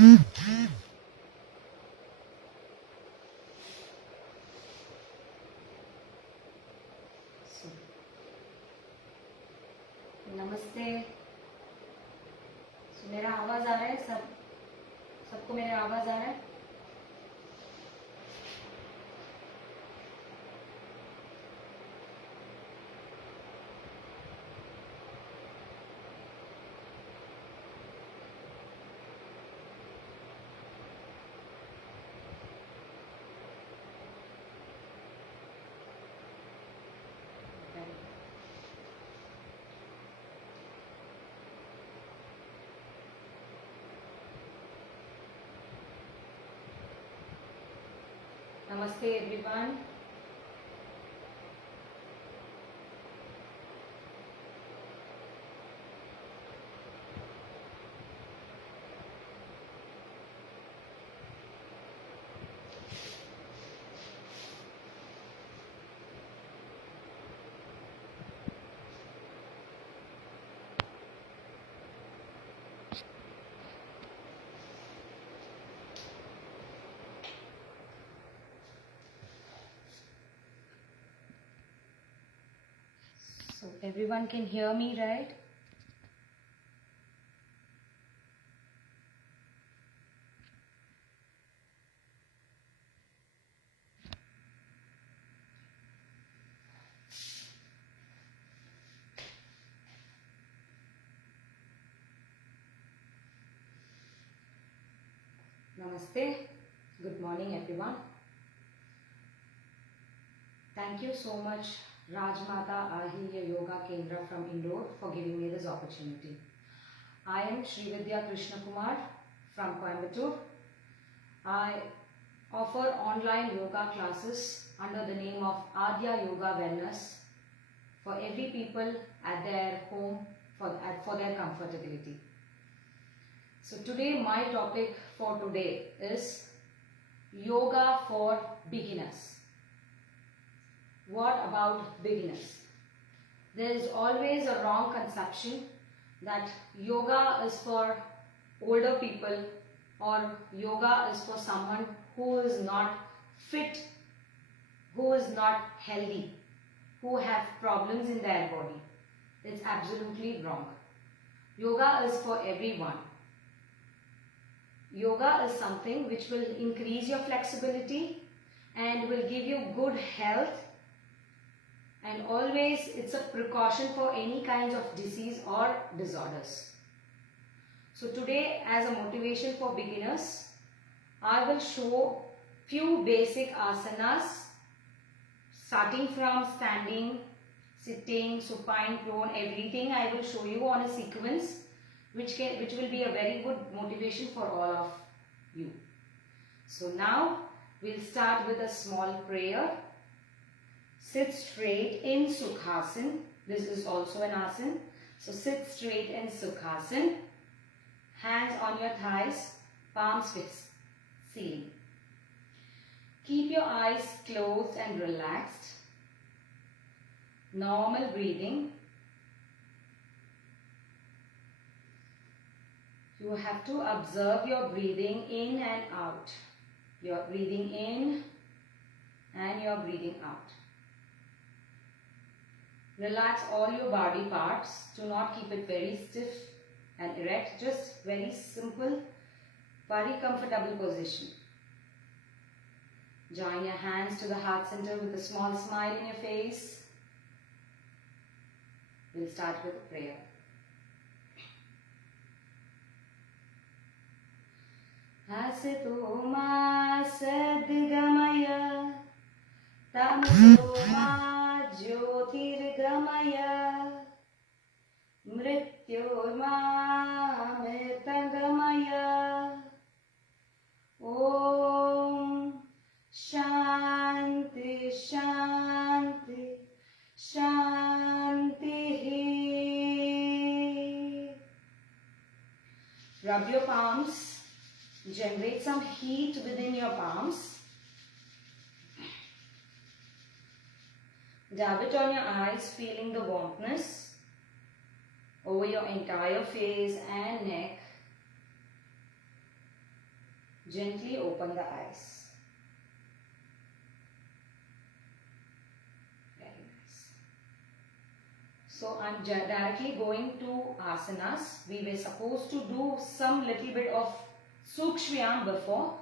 नमस्ते। मेरा आवाज आ रहा है? सबको मेरा आवाज आ रहा है? Namaste everyone. So everyone can hear me, right? Namaste. Good morning everyone. Thank you so much Rajmata Ahilya Yoga Kendra from Indore for giving me this opportunity. I am Srividya Krishna Kumar from Coimbatore. I offer online yoga classes under the name of Adya Yoga Wellness for every people at their home for their comfortability. So today my topic for today is yoga for beginners. What about beginners? There is always a wrong conception that yoga is for older people or yoga is for someone who is not fit, who is not healthy, who have problems in their body. It's absolutely wrong. Yoga is for everyone. Yoga is something which will increase your flexibility and will give you good health, and always it's a precaution for any kinds of disease or disorders. So today, as a motivation for beginners, I will show few basic asanas starting from standing, sitting, supine, prone, everything I will show you on a sequence which will be a very good motivation for all of you. So now we'll start with a small prayer. Sit straight in Sukhasana. This is also an asana. So sit straight in Sukhasana. Hands on your thighs, palms fixed, ceiling. Keep your eyes closed and relaxed. Normal breathing. You have to observe your breathing in and out. You're breathing in and you're breathing out. Relax all your body parts. Do not keep it very stiff and erect. Just very simple, very comfortable position. Join your hands to the heart center with a small smile in your face. We'll start with a prayer. Asito ma sadgamaya tamso ma jyotirgamaya mrityorma mritangamaya. Om Shanti Shanti Shanti. Rub your palms. Generate some heat within your palms. Dab it on your eyes, feeling the warmness over your entire face and neck. Gently open the eyes. Very nice. So I'm directly going to asanas. We were supposed to do some little bit of Sukshmayam before.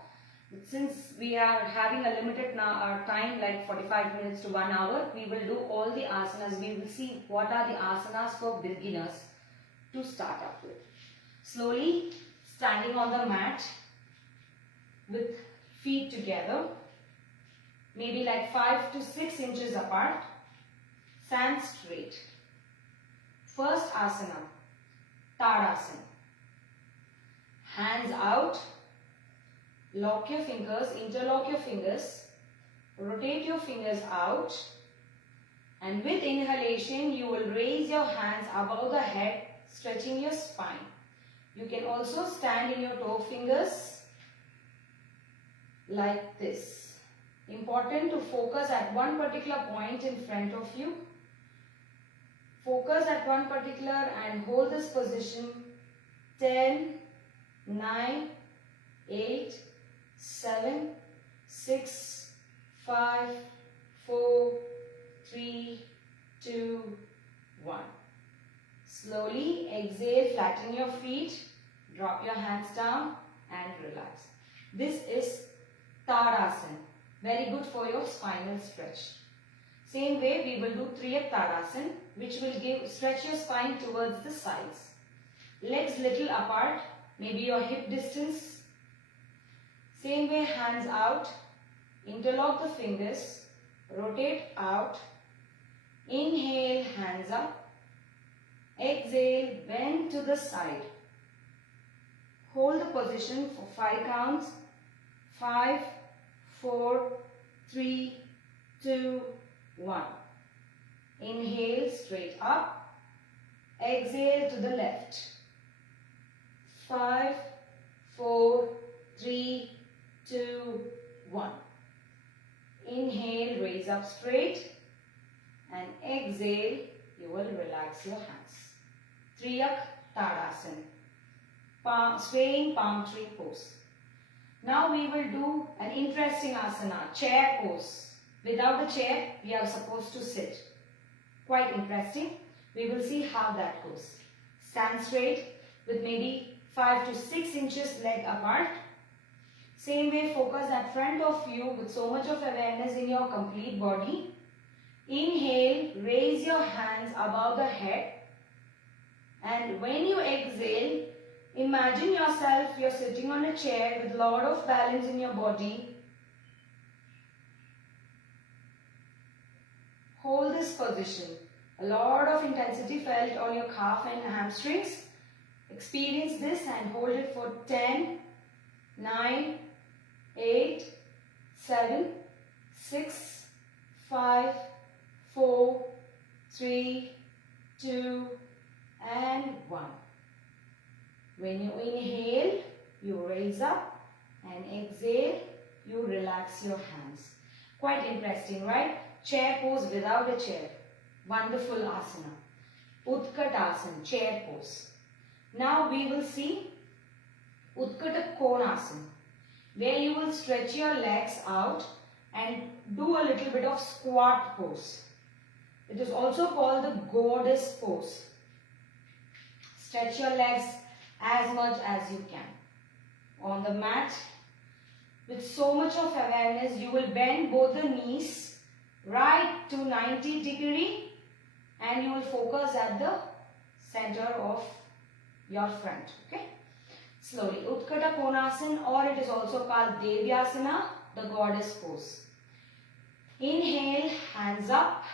But since we are having a limited time like 45 minutes to 1 hour, we will do all the asanas. We will see what are the asanas for beginners to start up with. Slowly standing on the mat with feet together, maybe like 5 to 6 inches apart. Stand straight. First asana, Tadasana. Hands out. Lock your fingers, interlock your fingers, rotate your fingers out, and with inhalation you will raise your hands above the head, stretching your spine. You can also stand in your toe fingers like this. Important to focus at one particular point in front of you. Focus at one particular and hold this position. 10, 9, 8, 7, 6, 5, 4, 3, 2, 1. Slowly exhale, flatten your feet, drop your hands down and relax. This is Tadasana. Very good for your spinal stretch. Same way we will do Triyak Tadasana, which will stretch your spine towards the sides. Legs little apart, maybe your hip distance. Same way, hands out, interlock the fingers, rotate out, inhale, hands up, exhale, bend to the side. Hold the position for 5 counts. 5, 4, 3, 2, 1. Inhale, straight up, exhale to the left. 5, 4, 3, 2, 1. Inhale, raise up straight, and exhale, you will relax your hands. Triyak Tadasana, swaying palm tree pose. Now we will do an interesting asana, chair pose. Without the chair, we are supposed to sit. Quite interesting. We will see how that goes. Stand straight with maybe 5 to 6 inches leg apart. Same way, focus at front of you with so much of awareness in your complete body. Inhale, raise your hands above the head. And when you exhale, imagine yourself, you're sitting on a chair with a lot of balance in your body. Hold this position. A lot of intensity felt on your calf and hamstrings. Experience this and hold it for 10, 9, 8, 7, 6, 5, 4, 3, 2, and 1. When you inhale, you raise up, and exhale, you relax your hands. Quite interesting, right? Chair pose without a chair. Wonderful asana. Utkatasana, chair pose. Now we will see Utkata Konasana, where you will stretch your legs out and do a little bit of squat pose. It is also called the goddess pose. Stretch your legs as much as you can. On the mat, with so much of awareness, you will bend both the knees right to 90 degree and you will focus at the center of your front. Okay? Slowly. Utkata Konasana, or it is also called Devyasana, the goddess pose. Inhale, hands up.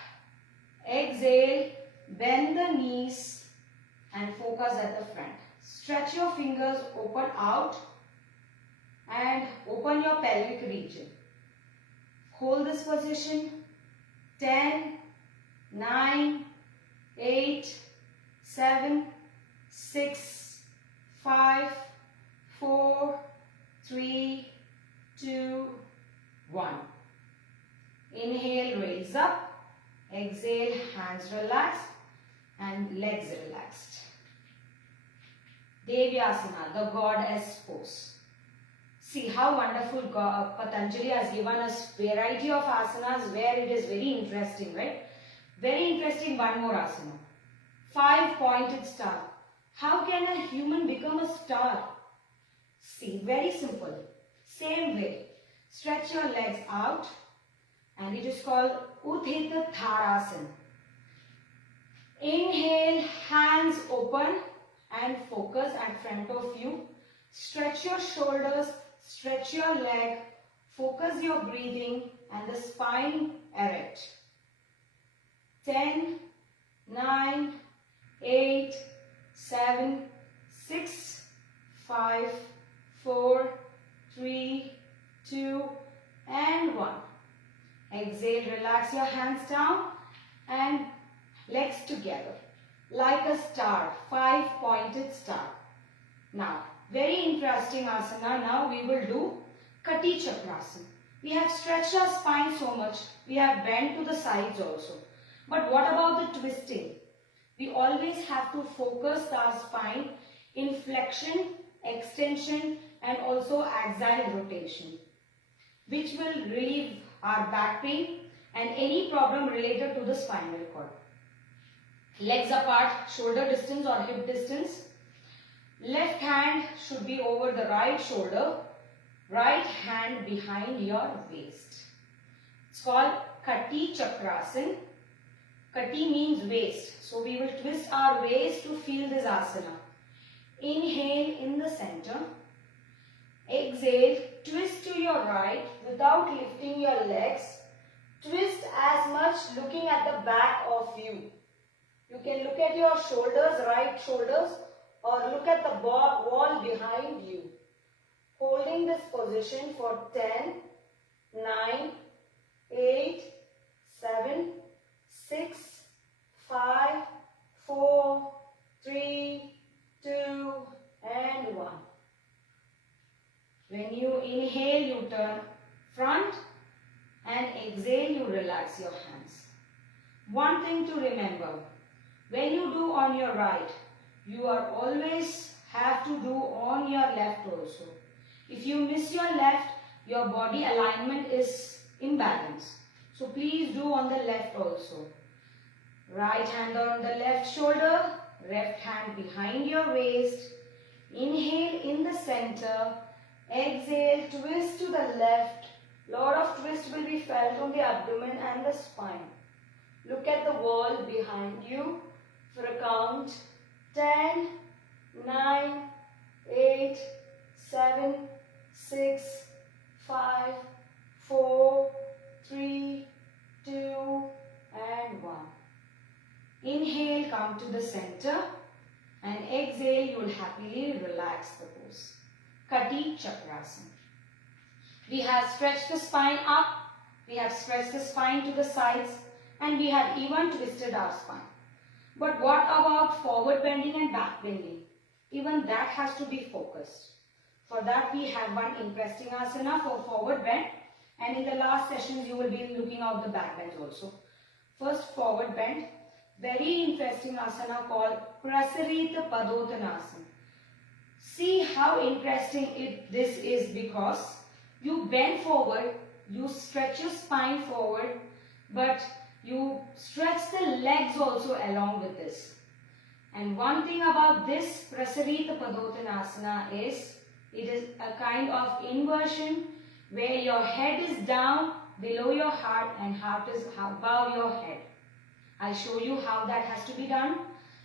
Exhale, bend the knees and focus at the front. Stretch your fingers open out and open your pelvic region. Hold this position. 10, 9, 8, 7, 6, 5, 4, 3, 2, 1. Inhale, raise up. Exhale, hands relaxed and legs relaxed. Devyasana, the goddess pose. See how wonderful Patanjali has given us variety of asanas where it is very interesting, right? Very interesting. One more asana. 5-pointed star. How can a human become a star? See, very simple. Same way. Stretch your legs out and it is called Utthita Tharasana. Inhale, hands open and focus at front of you. Stretch your shoulders, stretch your leg, focus your breathing and the spine erect. 10, 9, 8, 7, 6, 5, 4, 3, 2 and 1. Exhale, relax your hands down and legs together like a star, 5-pointed star. Now, very interesting asana. Now we will do Kati Chakrasana. We have stretched our spine so much, we have bent to the sides also. But what about the twisting? We always have to focus our spine in flexion, extension and also axial rotation, which will relieve our back pain and any problem related to the spinal cord. Legs apart, shoulder distance or hip distance. Left hand should be over the right shoulder, right hand behind your waist. It's called Kati Chakrasana. Kati means waist. So we will twist our waist to feel this asana. Inhale in the center. Exhale, twist to your right without lifting your legs. Twist as much looking at the back of you. You can look at your shoulders, right shoulders, or look at the wall behind you. Holding this position for 10, 9, 8, 7, 6, 5, 4, 3, 2 and 1. When you inhale, you turn front and exhale, you relax your hands. One thing to remember, when you do on your right, you are always have to do on your left also. If you miss your left, your body alignment is imbalanced. So please do on the left also. Right hand on the left shoulder, left hand behind your waist. Inhale in the center. Exhale, twist to the left. Lot of twist will be felt on the abdomen and the spine. Look at the wall behind you for a count. 10, 9, 8, 7, 6, 5, 4, 3, 2 and 1. Inhale, come to the center and exhale, you will happily relax the pose. Kati Chakrasana. We have stretched the spine up, we have stretched the spine to the sides and we have even twisted our spine. But what about forward bending and back bending? Even that has to be focused. For that we have one interesting asana for forward bend and in the last sessions you will be looking out the back bends also. First forward bend, very interesting asana called Prasarita Padottanasana. See how interesting this is because you bend forward, you stretch your spine forward, but you stretch the legs also along with this. And one thing about this Prasarita Padottanasana is, it is a kind of inversion where your head is down below your heart and heart is above your head. I'll show you how that has to be done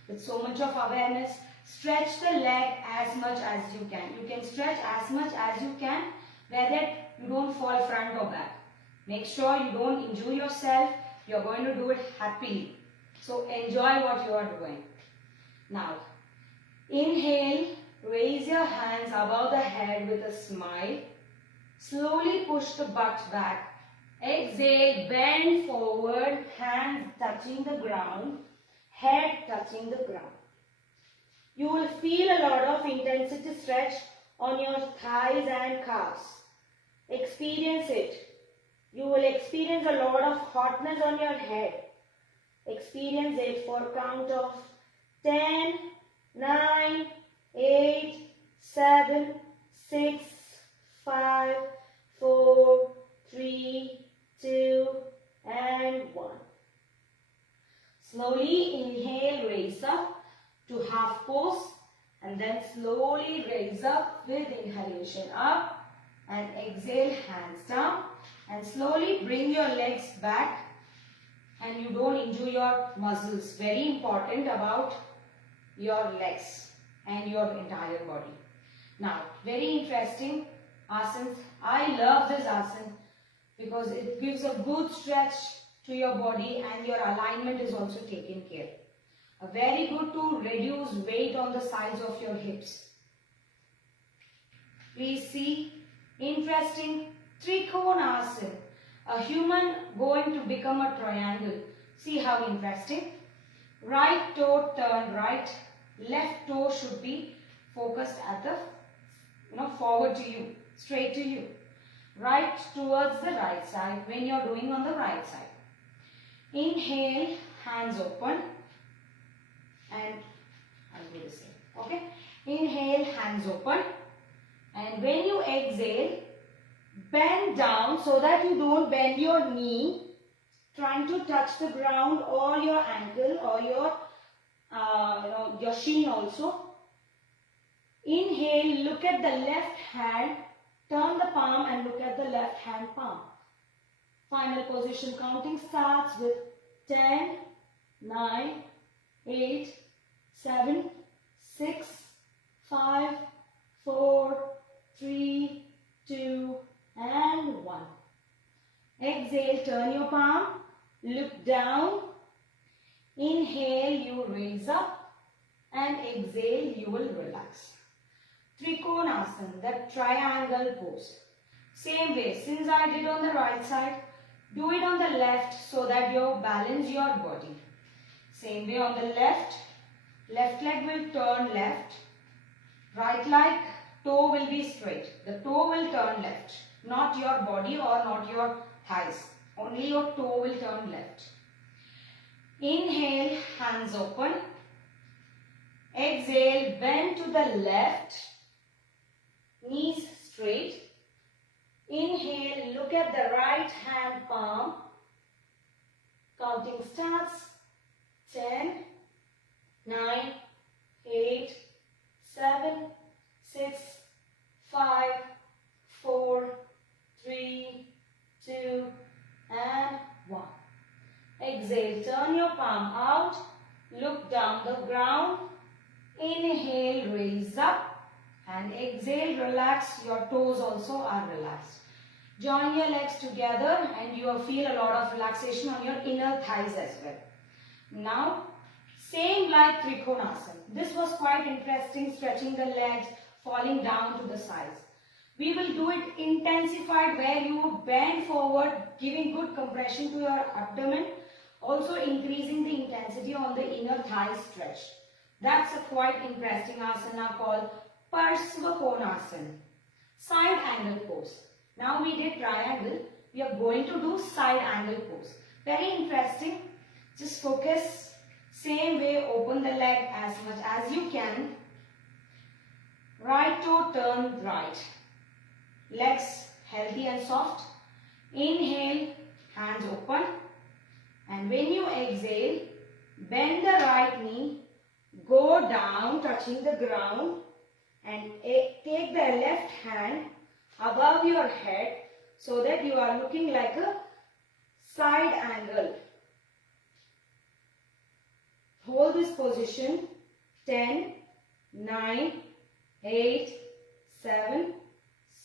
with so much of awareness. Stretch the leg as much as you can. You can stretch as much as you can where that you don't fall front or back. Make sure you don't injure yourself. You're going to do it happily. So enjoy what you are doing. Now, inhale, raise your hands above the head with a smile. Slowly push the butt back. Exhale, bend forward, hands touching the ground, head touching the ground. You will feel a lot of intensity stretch on your thighs and calves. Experience it. You will experience a lot of hotness on your head. Experience it for a count of 10, 9, 8, 7, 6, 5, 4, 3, 2, and 1. Slowly inhale, raise up to half pose, and then slowly raise up with inhalation up, and exhale, hands down, and slowly bring your legs back, and you don't injure your muscles. Very important about your legs and your entire body. Now, very interesting asanas. I love this asana because it gives a good stretch to your body and your alignment is also taken care. Very good to reduce weight on the sides of your hips. Please see, interesting Trikonasana. A human going to become a triangle. See how interesting. Right toe turn right, left toe should be focused at the forward to you, straight to you. Right towards the right side when you are doing on the right side. Inhale, hands open, and I'll do the same. Okay. Inhale, hands open, and when you exhale, bend down so that you don't bend your knee, trying to touch the ground or your ankle or your shin also. Inhale, look at the left hand, turn the palm and look at the left hand palm. Final position counting starts with 10, 9, 8, 7, 6, 5, 4, 3, 2, and 1. Exhale, turn your palm, look down. Inhale, you raise up, and exhale, you will relax. Trikonasana, the triangle pose. Same way, since I did on the right side, do it on the left so that you balance your body. Same way on the left leg will turn left, right leg, toe will be straight. The toe will turn left, not your body or not your thighs. Only your toe will turn left. Inhale, hands open. Exhale, bend to the left, knees straight. Inhale, look at the right hand palm. Counting starts 10, 9, 8, 7, 6, 5, 4, 3, 2, and 1. Exhale, turn your palm out, look down the ground. Inhale, raise up, and exhale, relax. Your toes also are relaxed. Join your legs together and you will feel a lot of relaxation on your inner thighs as well. Now, same like Trikonasana. This was quite interesting, stretching the legs, falling down to the sides. We will do it intensified where you bend forward, giving good compression to your abdomen, also increasing the intensity on the inner thigh stretch. That's a quite interesting asana called Parsvakonasana, side angle pose. Now we did triangle, we are going to do side angle pose. Very interesting. Just focus, same way, open the leg as much as you can. Right toe turn right. Legs healthy and soft. Inhale, hands open. And when you exhale, bend the right knee, go down touching the ground, and take the left hand above your head so that you are looking like a side angle. Hold this position. 10, 9, 8, 7,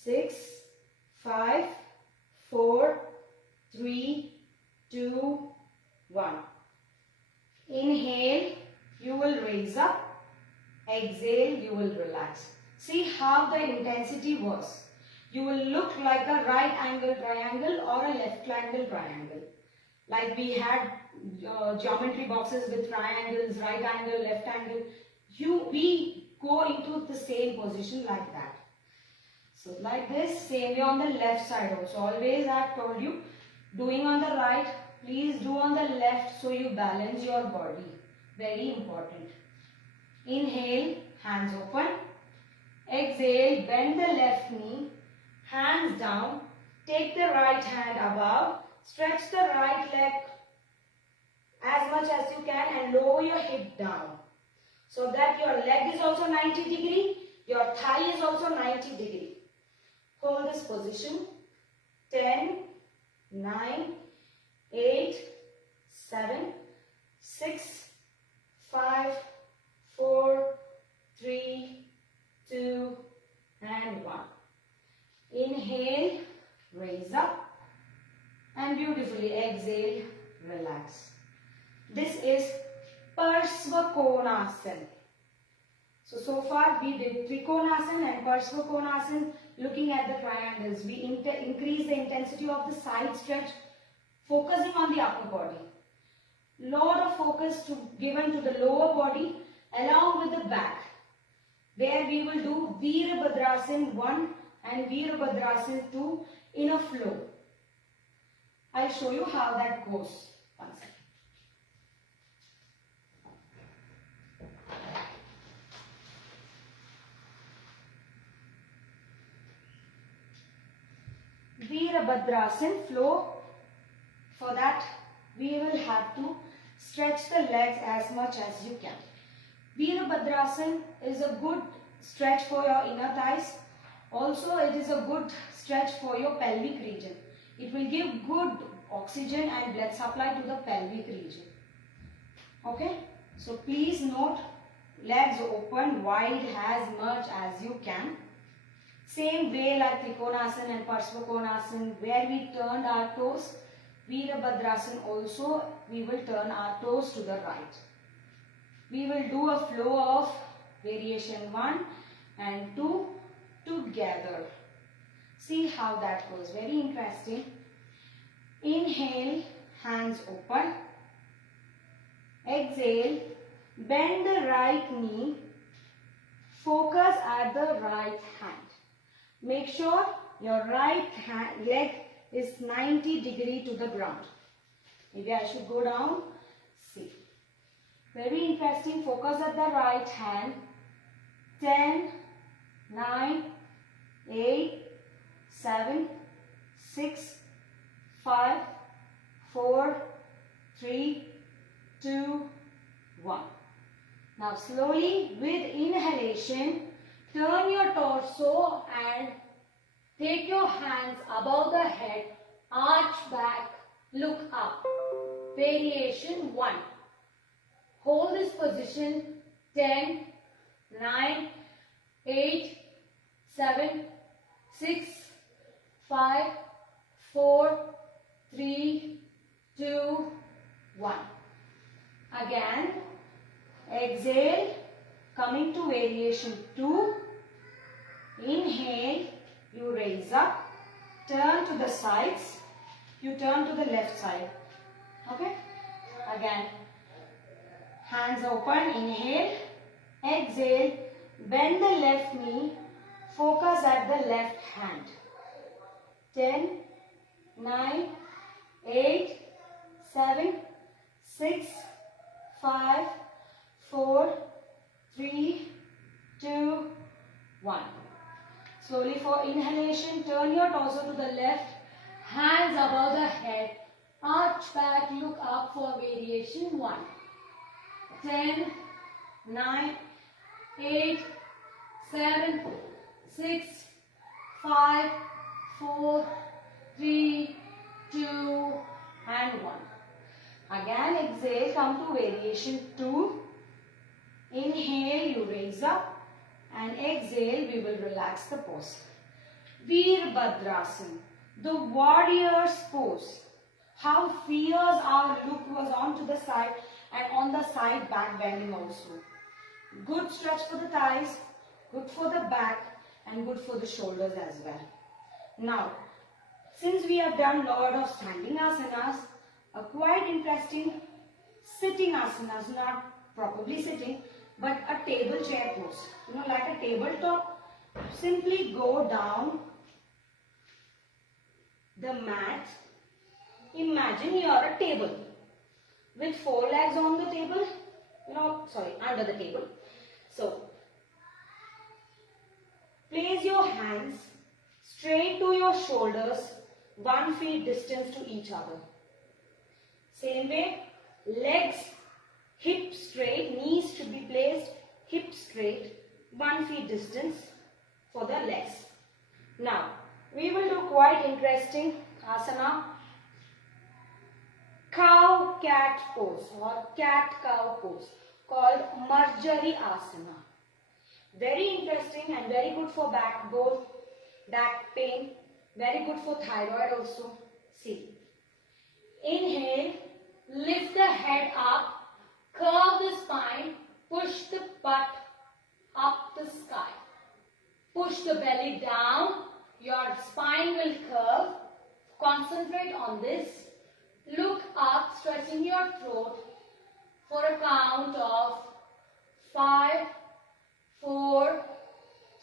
6, 5, 4, 3, 2, 1. Inhale, you will raise up. Exhale, you will relax. See how the intensity was. You will look like a right angle triangle or a left angle triangle. Like we had geometry boxes with triangles, right angle, left angle. We go into the same position like that. So like this, same way on the left side also. Always I have told you, doing on the right, please do on the left so you balance your body. Very important. Inhale, hands open. Exhale, bend the left knee. hands down, take the right hand above, stretch the right leg as much as you can and lower your hip down so that your leg is also 90 degree, your thigh is also 90 degree. Hold this position. 10, 9, 8, 7, 6, 5, 4, 3, 2, and 1. Inhale, raise up, and beautifully exhale, relax. This is Parsvakonasana. So far we did Trikonasana and Parsvakonasana, looking at the triangles. We increase the intensity of the side stretch, focusing on the upper body. Lot of focus given to the lower body along with the back, where we will do Virabhadrasana 1 and Virabhadrasana 2 in a flow. I'll show you how that goes. One second. Virabhadrasana flow. For that, we will have to stretch the legs as much as you can. Virabhadrasana is a good stretch for your inner thighs. Also, it is a good stretch for your pelvic region. It will give good oxygen and blood supply to the pelvic region. Okay? So, please note, legs open wide as much as you can. Same way like Trikonasana and Parsvakonasana, where we turned our toes, Virabhadrasana also, we will turn our toes to the right. We will do a flow of variation 1 and 2 together. See how that goes. Very interesting. Inhale, hands open. Exhale, bend the right knee. Focus at the right hand. Make sure your right leg is 90 degree to the ground. Maybe I should go down. See. Very interesting. Focus at the right hand. 10, 9, 8, 7, 6, 5, 4, 3, 2, 1. Now slowly with inhalation, turn your torso and take your hands above the head, arch back, look up. Variation 1. Hold this position. 10, 9, 8, 7, 6, 5, 4, 3, 2, 1. Again, exhale, coming to variation 2. Inhale, you raise up, turn to the sides, you turn to the left side. Okay? Again, hands open, inhale, exhale, bend the left knee, focus at the left hand. 10, 9, 8, 7, 6, 5, 4, 3, 2, 1. Slowly for inhalation, turn your torso to the left, hands above the head, arch back, look up for variation 1. 10, 9, 8, 7, 6, 5, 4, 3, 2, and 1. Again, exhale, come to variation 2. Inhale, you raise up, and exhale, we will relax the pose. Virabhadrasana, the warrior's pose. How fierce our look was onto the side and on the side back bending also. Good stretch for the thighs, good for the back, and good for the shoulders as well. Now, since we have done lot of standing asanas, a quite interesting sitting asanas, not properly sitting, but a table chair pose. You know, like a tabletop, simply go down the mat. Imagine you are a table with 4 legs on the table, under the table. So, place your hands straight to your shoulders, 1 feet distance to each other. Same way, legs hip straight, knees should be placed hip straight, 1 feet distance for the legs. Now, we will do quite interesting asana, cow-cat pose or cat-cow pose called Marjari asana. Very interesting and very good for backbone, back pain, very good for thyroid also. See, inhale, lift the head up, curve the spine, push the butt up the sky. Push the belly down, your spine will curve. Concentrate on this. Look up, stretching your throat for a count of 5, 4,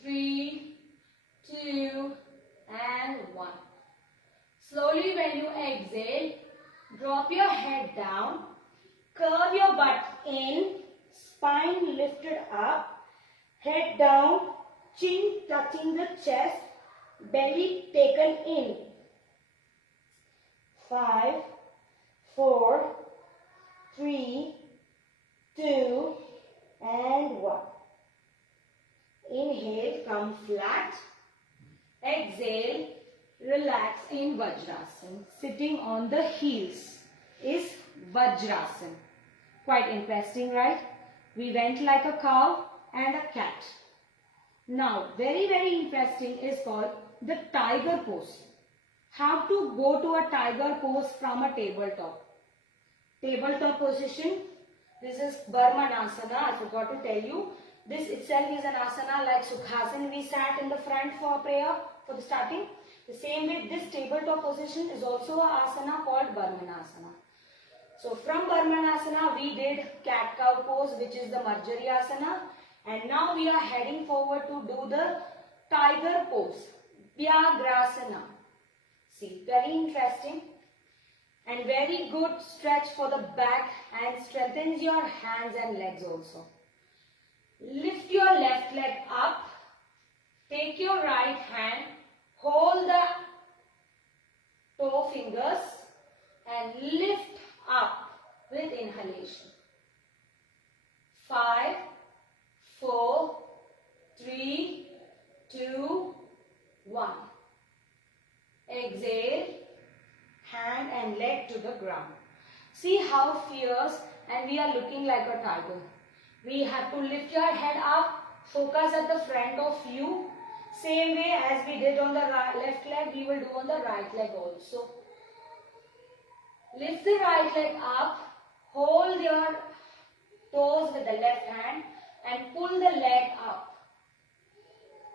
3, 2, and 1. Slowly when you exhale, drop your head down, curve your butt in, spine lifted up, head down, chin touching the chest, belly taken in. 5, 4, 3, 2, and 1. Inhale, come flat. Exhale, relax in Vajrasana. Sitting on the heels is Vajrasana. Quite interesting, right? We went like a cow and a cat. Now, very, very interesting is called the tiger pose. How to go to a tiger pose from a tabletop. Tabletop position. This is Brahmanasana. I forgot to tell you. This itself is an asana like Sukhasana. We sat in the front for prayer for the starting. The same way, this tabletop position is also an asana called Brahmanasana. So from Brahmanasana, we did cat-cow pose, which is the Marjari asana. And now we are heading forward to do the tiger pose, Vyagrasana. See, very interesting and very good stretch for the back and strengthens your hands and legs also. Lift your left leg up, take your right hand, hold the toe fingers and lift up with inhalation. 5, 4, 3, 2, 1. Exhale, hand and leg to the ground. See how fierce and we are looking like a tiger. We have to lift your head up, focus at the front of you. Same way as we did on the left leg, we will do on the right leg also. Lift the right leg up, hold your toes with the left hand and pull the leg up.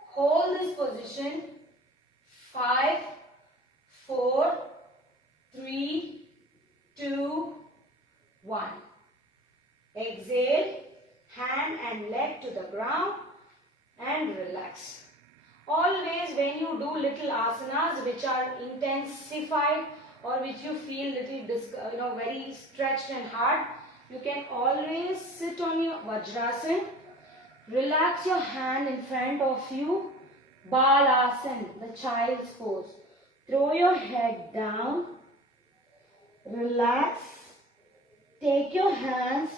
Hold this position. 5, 4, 3, 2, 1. Exhale, hand and leg to the ground and relax. Always when you do little asanas which are intensified or which you feel little very stretched and hard, you can always sit on your Vajrasana, relax your hand in front of you, Balasana, the child's pose. Throw your head down, relax, take your hands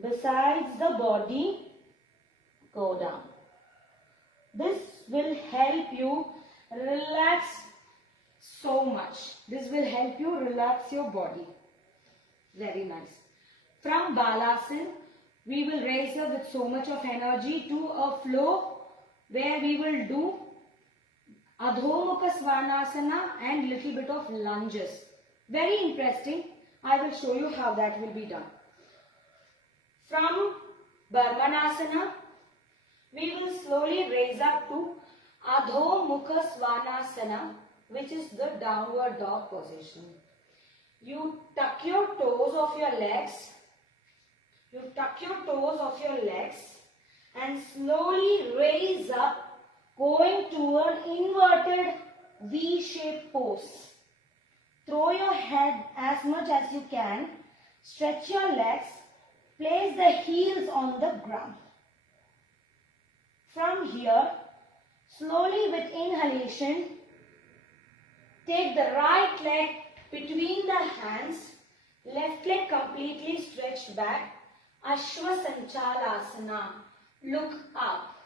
besides the body, go down. This will help you relax so much. This will help you relax your body. Very nice. From Balasana, we will raise her with so much of energy to a flow where we will do Adho Mukha Svanasana and little bit of lunges. Very interesting. I will show you how that will be done. From Brahmanasana, we will slowly raise up to Adho Mukha Svanasana, which is the downward dog position. You tuck your toes of your legs. You tuck your toes of your legs and slowly raise up, going toward inverted V-shaped pose. Throw your head as much as you can. Stretch your legs. Place the heels on the ground. From here, slowly with inhalation, Take the right leg between the hands, left leg completely stretched back. Ashwa Sanchalasana. Look up.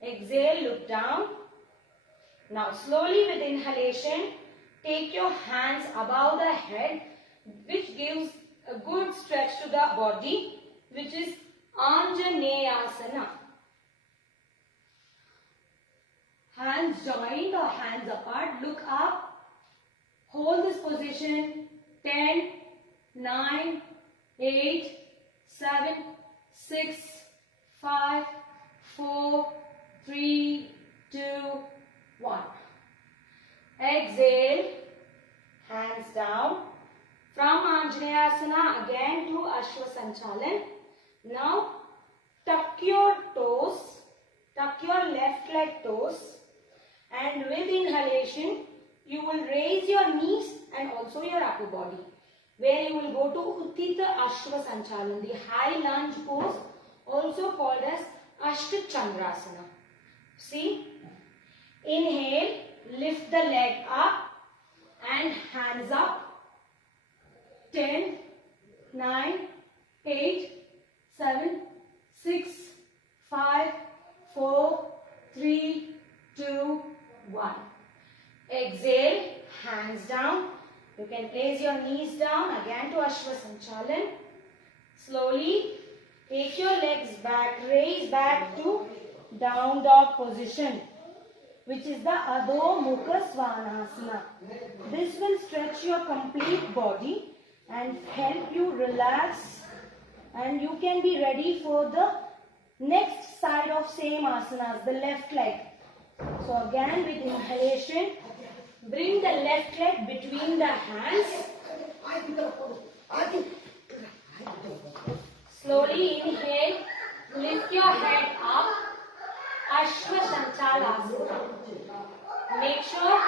Exhale, look down. Now slowly with inhalation, take your hands above the head, which gives a good stretch to the body, which is Anjaneyasana. Hands joined or hands apart, look up, hold this position, 10, 9, 8, 7, 6, 5, 4, 3, 2, 1. Exhale, hands down. From Anjaneyasana again to Ashwa Sanchalan. Now tuck your toes, tuck your left leg toes, and with inhalation you will raise your knees and also your upper body, where you will go to Uttita Ashwa Sanchalan, the high lunge pose, also called as Ashta Chandrasana. See? Inhale, lift the leg up and hands up. 10, 9, 8, 7, 6, 5, 4, 3, 2, 1. Exhale, hands down. You can place your knees down again to Ashwa Sanchalan. Slowly take your legs back, raise back to down dog position, which is the Adho Mukha Svanasana. This will stretch your complete body and help you relax, and you can be ready for the next side of same asanas, the left leg. So again with inhalation, bring the left leg between the hands. Slowly inhale, lift your head up, Ashwa Sanchalasana. Make sure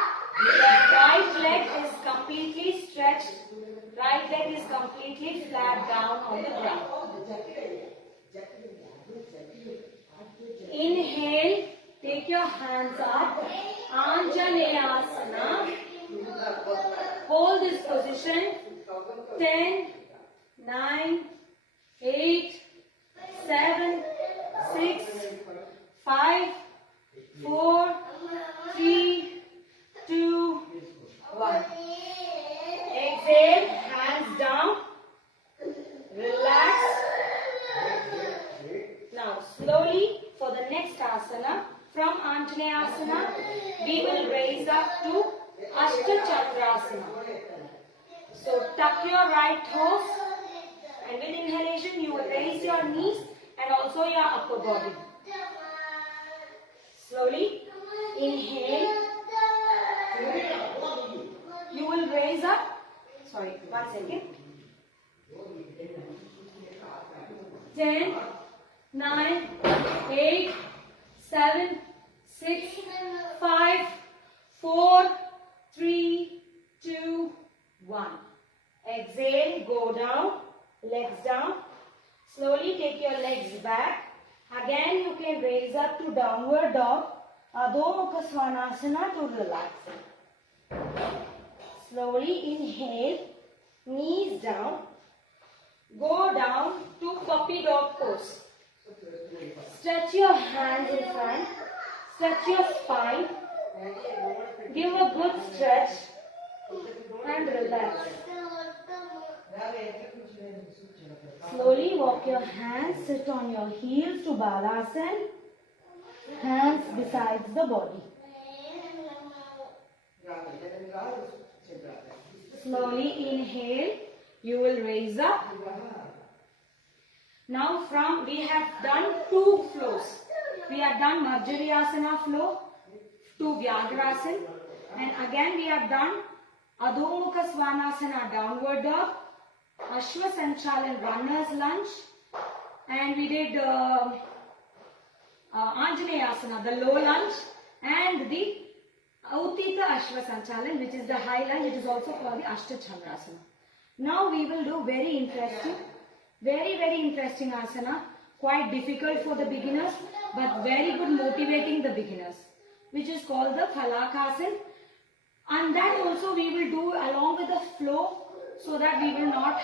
right leg is completely stretched, right leg is completely flat down on the ground. Inhale, take your hands up, Anjaneyasana. Hold this position, 10, 9, 8, 7, 6, 5, 4, 3, 2, 1. Exhale, hands down. Relax. Now slowly for the next asana, from Anjaneyasana, we will raise up to Ashta Chandrasana. So tuck your right toes, and with inhalation you will raise your knees and also your upper body. Slowly inhale. You will raise up. Sorry, 1 second. 10, 9, 8, 7, 6, 5, 4, 3, 2, 1. Exhale, go down, legs down. Slowly take your legs back. Again you can raise up to downward dog, Adho Mukha Svanasana to relax. Slowly inhale, knees down, go down to puppy dog pose. Stretch your hands in front, stretch your spine, give a good stretch and relax. Slowly walk your hands, sit on your heels to Balasana, hands besides the body. Slowly inhale, you will raise up. Now we have done 2 flows. We have done Marjariyasana flow to Vyagrasana, and again we have done Adho Mukha Svanasana downward dog, Ashwa Sanchalan runner's lunge, and we did Anjaneyasana, the low lunge, and the Uttita Ashwa Sanchalan, which is the high lunge. It is also called the Ashta Chandrasana. Now we will do very interesting asana, quite difficult for the beginners, but very good motivating the beginners. which is called the Phalakasana, and that also we will do along with the flow, so that we will not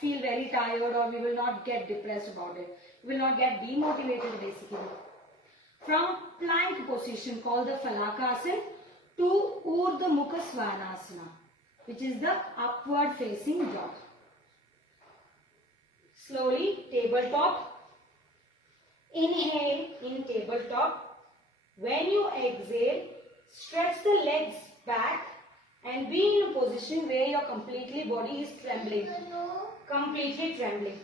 feel very tired, or we will not get depressed about it. We will not get demotivated basically. From plank position called the Phalakasana to Urdhva Mukha Svanasana, which is the upward facing dog. Slowly, tabletop. Inhale in tabletop. When you exhale, stretch the legs back and be in a position where your completely body is trembling. Completely trembling.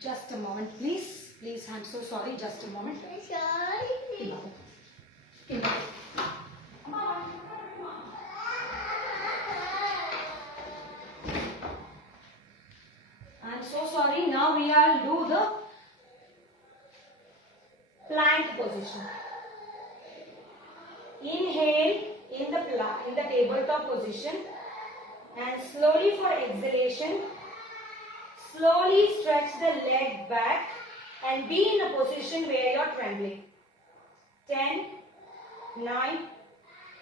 Just a moment, please. Please, I'm so sorry. Just a moment. I'm so sorry. Now we will do the plank position. Inhale in the tabletop position, and slowly for exhalation, slowly stretch the leg back and be in a position where you are trembling. 10, 9,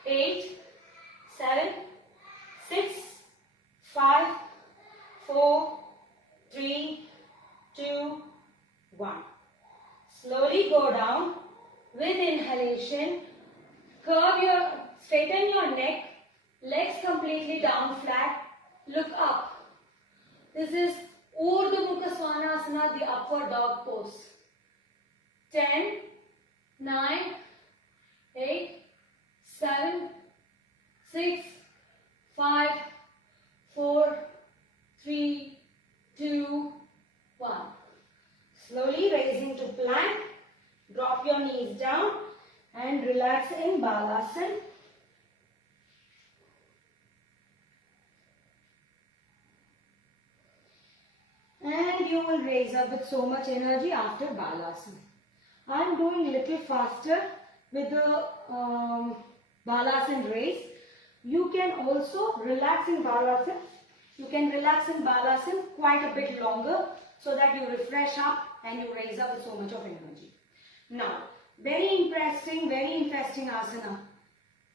8, 7, 6, 5, 4, 3, 2, 1. Slowly go down. With inhalation, straighten your neck, legs completely down flat, look up. This is Urdhva Mukha Svanasana, the upward dog pose. 10, 9, 8, 7, 6, 5, 4, 3, 2, 1. Slowly raising to plank, drop your knees down and relax in Balasana. And you will raise up with so much energy after Balasana. I am doing little faster with the Balasana raise. You can also relax in Balasana. You can relax in Balasana quite a bit longer, so that you refresh up and you raise up with so much of energy. Now, very interesting asana.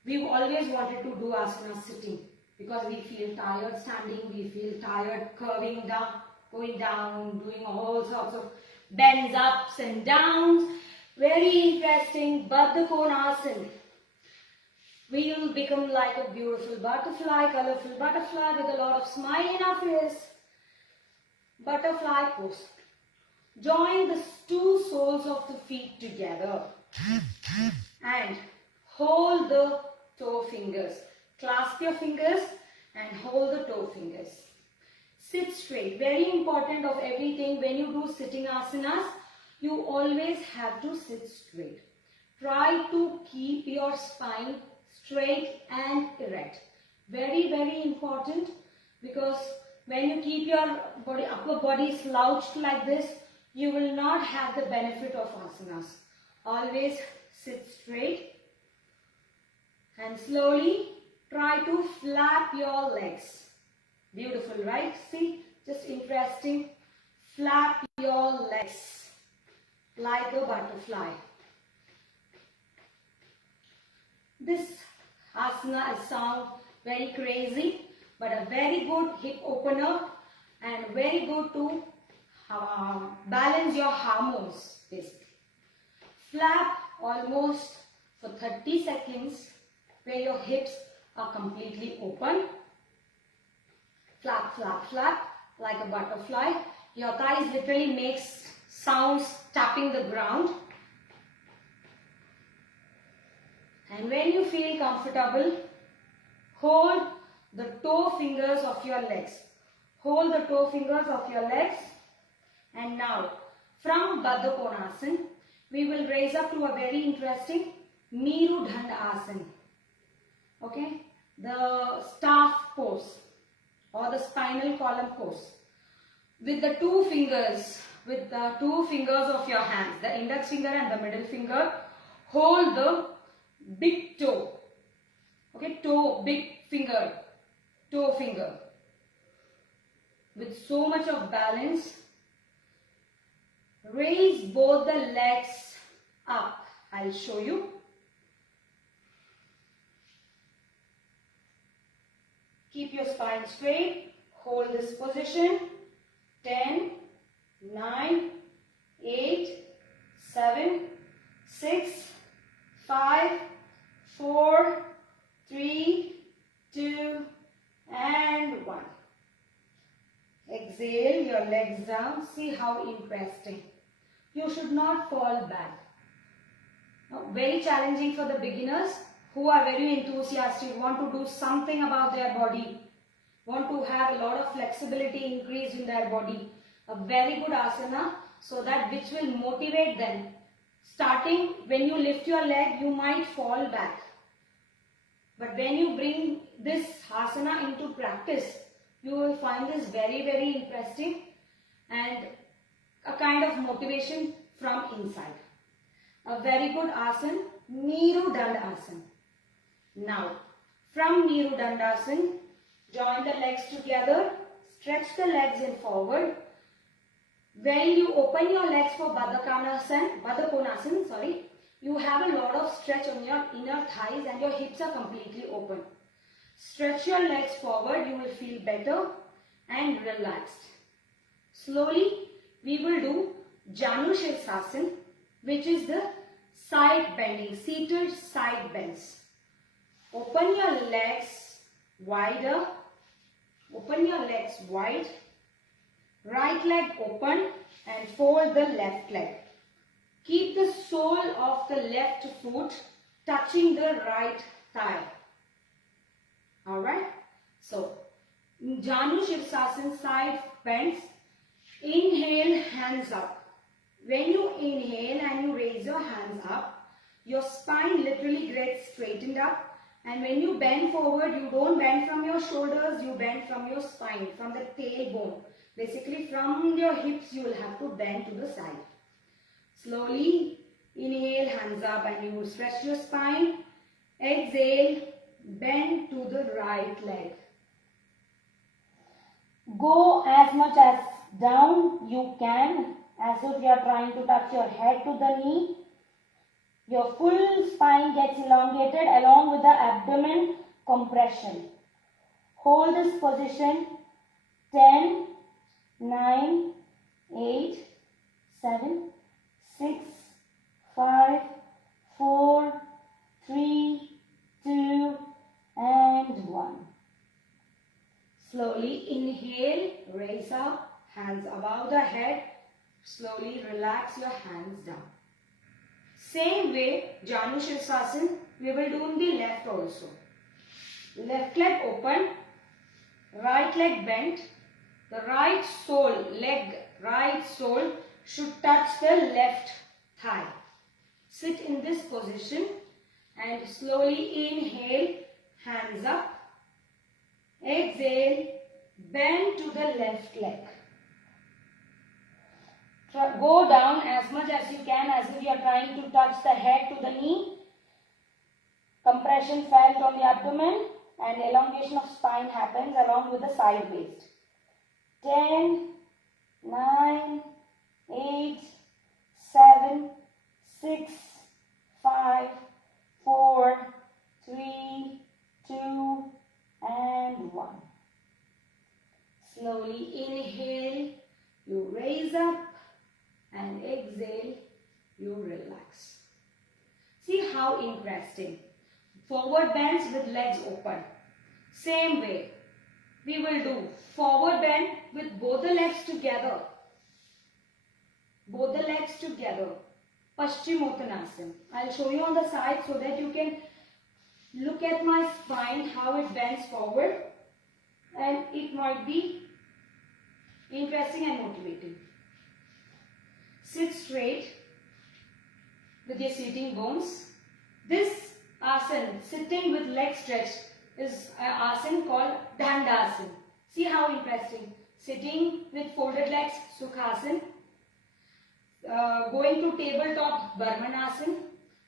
We've always wanted to do asana sitting, because we feel tired standing, we feel tired curving down, going down, doing all sorts of bends, ups and downs. Very interesting. Baddha Konasana. We will become like a beautiful butterfly, colorful butterfly with a lot of smile in our face. Butterfly pose. Join the two soles of the feet together and hold the toe fingers. Clasp your fingers and hold the toe fingers. Sit straight. Very important of everything, when you do sitting asanas, you always have to sit straight. Try to keep your spine straight and erect. Very, very important, because when you keep your upper body slouched like this, you will not have the benefit of asanas. Always sit straight and slowly try to flap your legs. Beautiful, right? See, just interesting. Flap your legs like a butterfly. This asana sounds very crazy, but a very good hip opener and very good to balance your hormones basically. Flap almost for 30 seconds where your hips are completely open. Flap, flap, flap like a butterfly. Your thighs literally makes sounds tapping the ground. And when you feel comfortable, hold the toe fingers of your legs. Hold the toe fingers of your legs. And now, from Baddha Konasana, we will raise up to a very interesting Merudanda Asana. Okay? The staff pose or the spinal column pose. With the two fingers of your hands, the index finger and the middle finger, hold the big toe. Okay, toe, big finger, toe finger. with so much of balance. Raise both the legs up. I'll show you. Keep your spine straight. Hold this position. 10, 9, 8, 7, 6, 5, 4, 3, 2, and 1. Exhale your legs down. See how interesting. You should not fall back. Now, very challenging for the beginners who are very enthusiastic, want to do something about their body, want to have a lot of flexibility increase in their body. A very good asana, so that which will motivate them. Starting, when you lift your leg, you might fall back. But when you bring this asana into practice, you will find this very, very interesting and a kind of motivation from inside. A very good asana, Meenudandasana. Now, from Meenudandasana, join the legs together, stretch the legs in forward. When you open your legs for Baddhakonasana, you have a lot of stretch on your inner thighs and your hips are completely open. Stretch your legs forward, you will feel better and relaxed. Slowly, we will do Janu Shirsasana, which is the side bending, seated side bends. Open your legs wider, open your legs wide, right leg open and fold the left leg. Keep the sole of the left foot touching the right thigh. Alright, so Janu Shirsasana, side bends. Inhale, hands up. When you inhale and you raise your hands up, your spine literally gets straightened up. And when you bend forward, you don't bend from your shoulders, you bend from your spine, from the tailbone. Basically, from your hips, you will have to bend to the side. Slowly, inhale, hands up, and you will stretch your spine. Exhale, bend to the right leg. Go as much as down you can, as if you are trying to touch your head to the knee. Your full spine gets elongated along with the abdomen compression. Hold this position. 10, 9, 8, 7, 6, 5, 4, 3, 2, and 1. Slowly inhale, raise up, hands above the head. Slowly relax your hands down. Same way, Janu Shirsasana, we will do in the left also. Left leg open, right leg bent. The right sole should touch the left thigh. Sit in this position and slowly inhale, hands up. Exhale, bend to the left leg. Go down as much as you can, as if you are trying to touch the head to the knee. Compression felt on the abdomen and elongation of spine happens along with the side waist. 10, 9, 8, 7, 6, 5, 4, 3, 2, and 1. Slowly inhale, you raise up, and exhale, you relax. See how interesting. Forward bends with legs open. Same way, we will do forward bend with both the legs together. Both the legs together. Paschimottanasana. I'll show you on the side so that you can look at my spine, how it bends forward. And it might be interesting and motivating. Sit straight with your seating bones. This asana, sitting with legs stretched, is an asana called Dandasana. See how interesting. Sitting with folded legs, Sukhasana. Going to tabletop, Brahmanasana.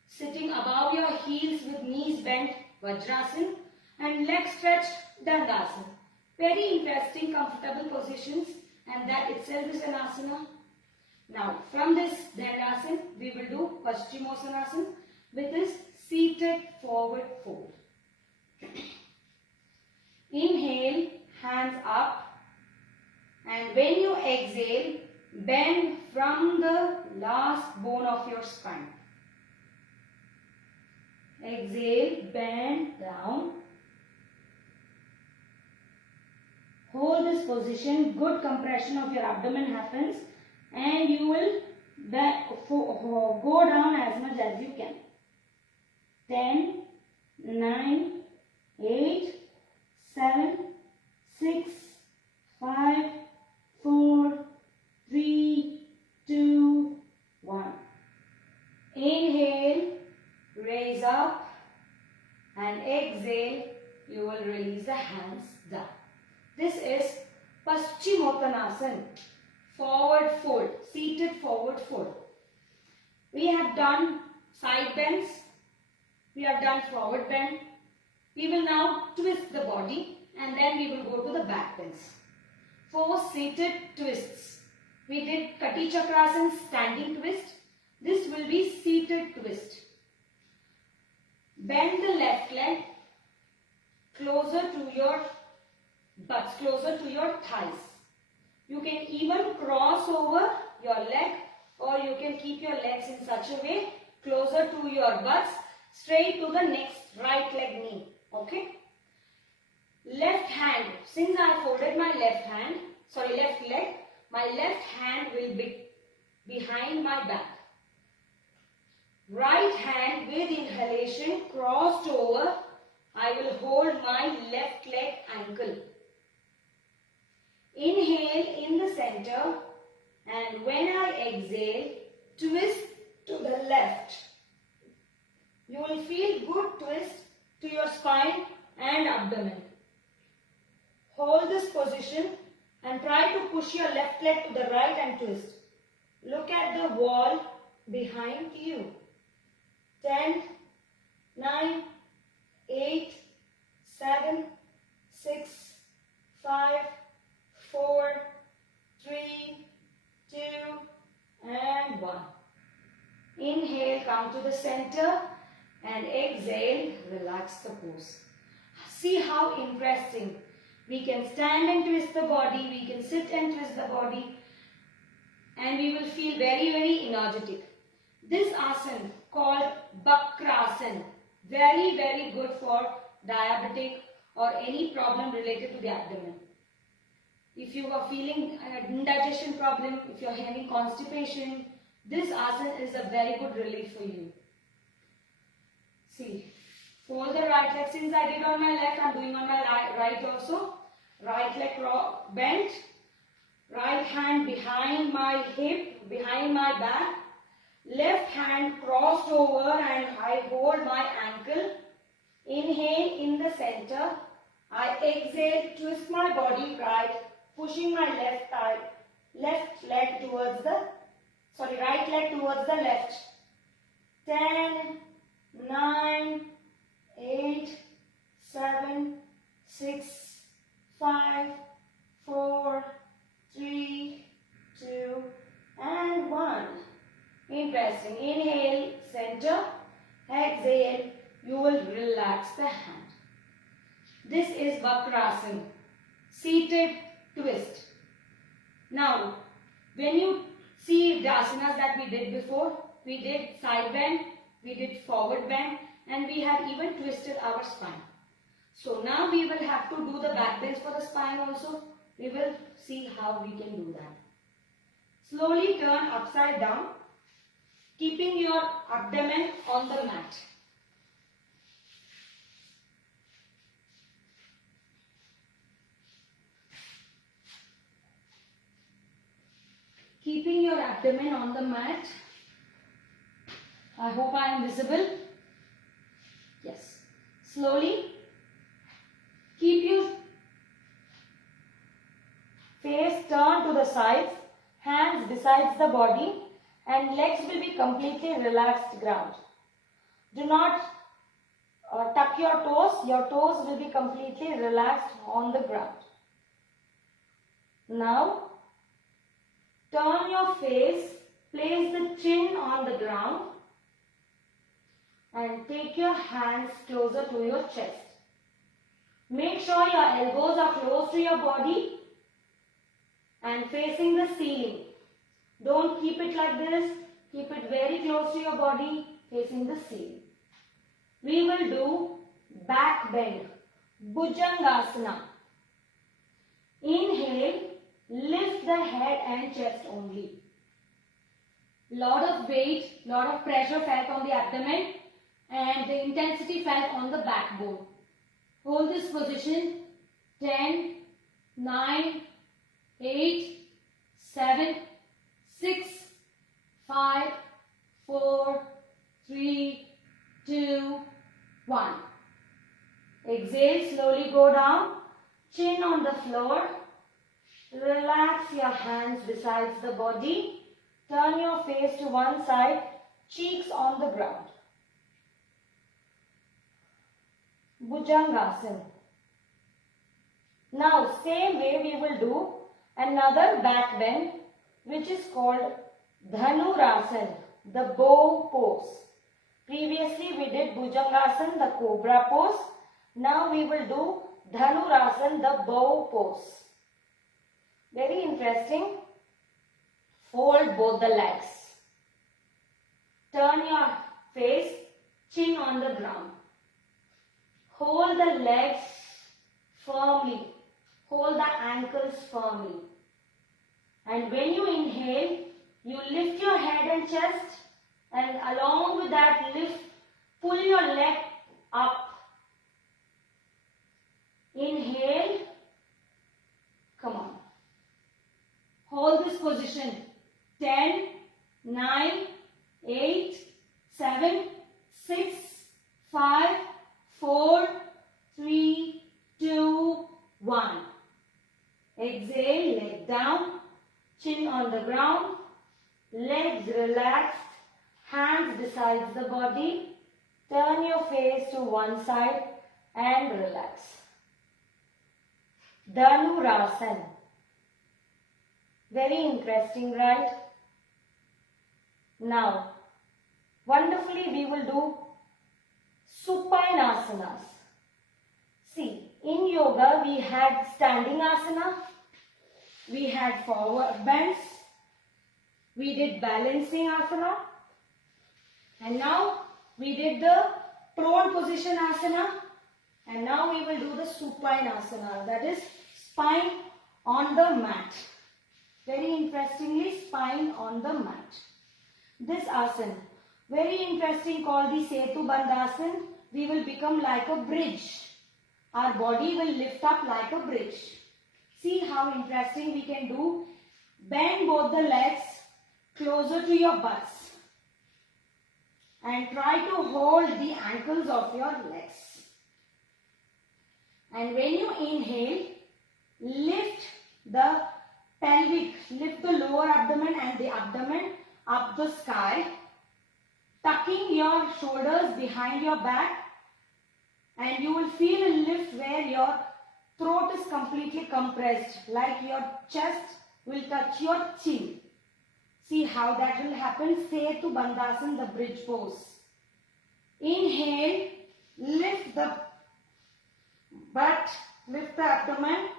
Sitting above your heels with knees bent, Vajrasana. And legs stretched, Dandasana. Very interesting, comfortable positions, and that itself is an asana. Now, from this Dandasana, we will do Paschimottanasana, which is seated forward fold. Inhale, hands up, and when you exhale, bend from the last bone of your spine. Exhale, bend down. Hold this position, good compression of your abdomen happens, and you will go down as much as you can. 10, 9, 8, 7, 6, 5, 4, 3, 2, 1. Inhale, raise up, and exhale, you will release the hands down. This is Paschimottanasana, forward fold, seated forward fold. We have done side bends, we have done forward bend. We will now twist the body and then we will go to the back bends. 4 seated twists. We did Kati Chakrasana, standing twist. This will be seated twist. Bend the left leg closer to your butts, closer to your thighs. You can even cross over your leg, or you can keep your legs in such a way closer to your butts, straight to the next right leg knee. Okay? Left hand, since I folded my left leg, my left hand will be behind my back. Right hand with inhalation crossed over, I will hold my left leg ankle. Inhale in the center, and when I exhale, twist to the left. You will feel good twist to your spine and abdomen. Hold this position and try to push your left leg to the right and twist. Look at the wall behind you. 10, 9, 8, 7, 6, 5, 4, 3, 2, and 1. Inhale, come to the center, and exhale, relax the pose. See how interesting. We can stand and twist the body, we can sit and twist the body, and we will feel very, very energetic. This asana called Bakrasana, very, very good for diabetic or any problem related to the abdomen. If you are feeling an indigestion problem, if you are having constipation, this asana is a very good relief for you. See, fold the right leg. Since I did on my left, I am doing on my right also. Right leg bent, right hand behind my hip, behind my back. Left hand crossed over and I hold my ankle. Inhale in the center. I exhale, twist my body right, pushing my right leg towards the left. 10, 9, 8, 7, 6, 5, 4, 3, 2, and 1. Interesting. Inhale, center. Exhale, you will relax the hand. This is Bakrasana, seated twist. Now, when you see the asanas that we did before, we did side bend, we did forward bend, and we have even twisted our spine. So now we will have to do the back bends for the spine also. We will see how we can do that. Slowly turn upside down, keeping your abdomen on the mat. Keeping your abdomen on the mat. I hope I am visible. Yes. Slowly keep your face turned to the sides, hands besides the body, and legs will be completely relaxed ground. Do not tuck your toes will be completely relaxed on the ground. Now, turn your face, place the chin on the ground and take your hands closer to your chest. Make sure your elbows are close to your body and facing the ceiling. Don't keep it like this. Keep it very close to your body, facing the ceiling. We will do back bend, Bhujangasana. Inhale, lift the head and chest only. Lot of weight, lot of pressure felt on the abdomen and the intensity felt on the backbone. Hold this position. 10, 9, 8, 7, 6, 5, 4, 3, 2, 1. Exhale, slowly go down. Chin on the floor. Relax your hands besides the body. Turn your face to one side, cheeks on the ground. Bhujangasana. Now, same way we will do another back bend, which is called Dhanurasana, the bow pose. Previously we did Bhujangasana, the cobra pose. Now we will do Dhanurasana, the bow pose. Very interesting. Fold both the legs. Turn your face, chin on the ground. Hold the legs firmly. Hold the ankles firmly. And when you inhale, you lift your head and chest, and along with that lift, pull your leg up. Inhale. Come on. Hold this position. 10, 9, 8, 7, 6, 5, 4, 3, 2, 1. Exhale, leg down, chin on the ground, legs relaxed, hands besides the body. Turn your face to one side and relax. Dhanurasana. Very interesting, right? Now, wonderfully we will do supine asanas. See, in yoga we had standing asana, we had forward bends, we did balancing asana, and now we did the prone position asana, and now we will do the supine asana, that is spine on the mat. Very interestingly, spine on the mat. This asana, very interesting, called the Setu Bandhasana. We will become like a bridge. Our body will lift up like a bridge. See how interesting we can do. Bend both the legs closer to your butts. And try to hold the ankles of your legs. And when you inhale, lift the pelvic, lift the lower abdomen and the abdomen up the sky, tucking your shoulders behind your back, and you will feel a lift where your throat is completely compressed, like your chest will touch your chin. See how that will happen. Setu Bandhasana, the bridge pose. Inhale, lift the butt, lift the abdomen,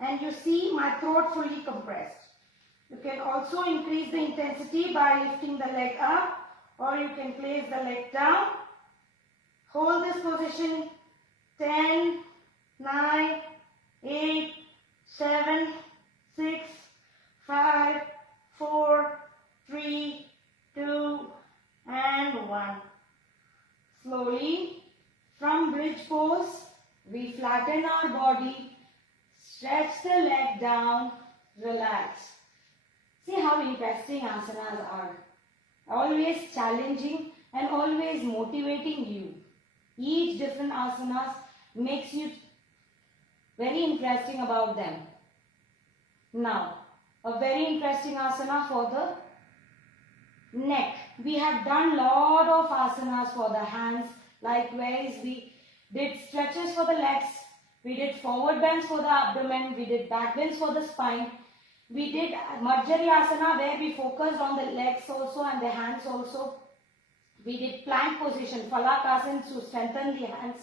and you see my throat fully compressed. You can also increase the intensity by lifting the leg up, or you can place the leg down. Hold this position. 10, 9, 8, 7, 6, 5, 4, 3, 2, and 1. Slowly, from bridge pose, we flatten our body, stretch the leg down, relax. See how interesting asanas are. Always challenging and always motivating you. Each different asanas makes you very interesting about them. Now, a very interesting asana for the neck. We have done lot of asanas for the hands. Likewise, we did stretches for the legs. We did forward bends for the abdomen. We did back bends for the spine. We did Marjariyasana where we focused on the legs also and the hands also. We did plank position, Falakasana to strengthen the hands.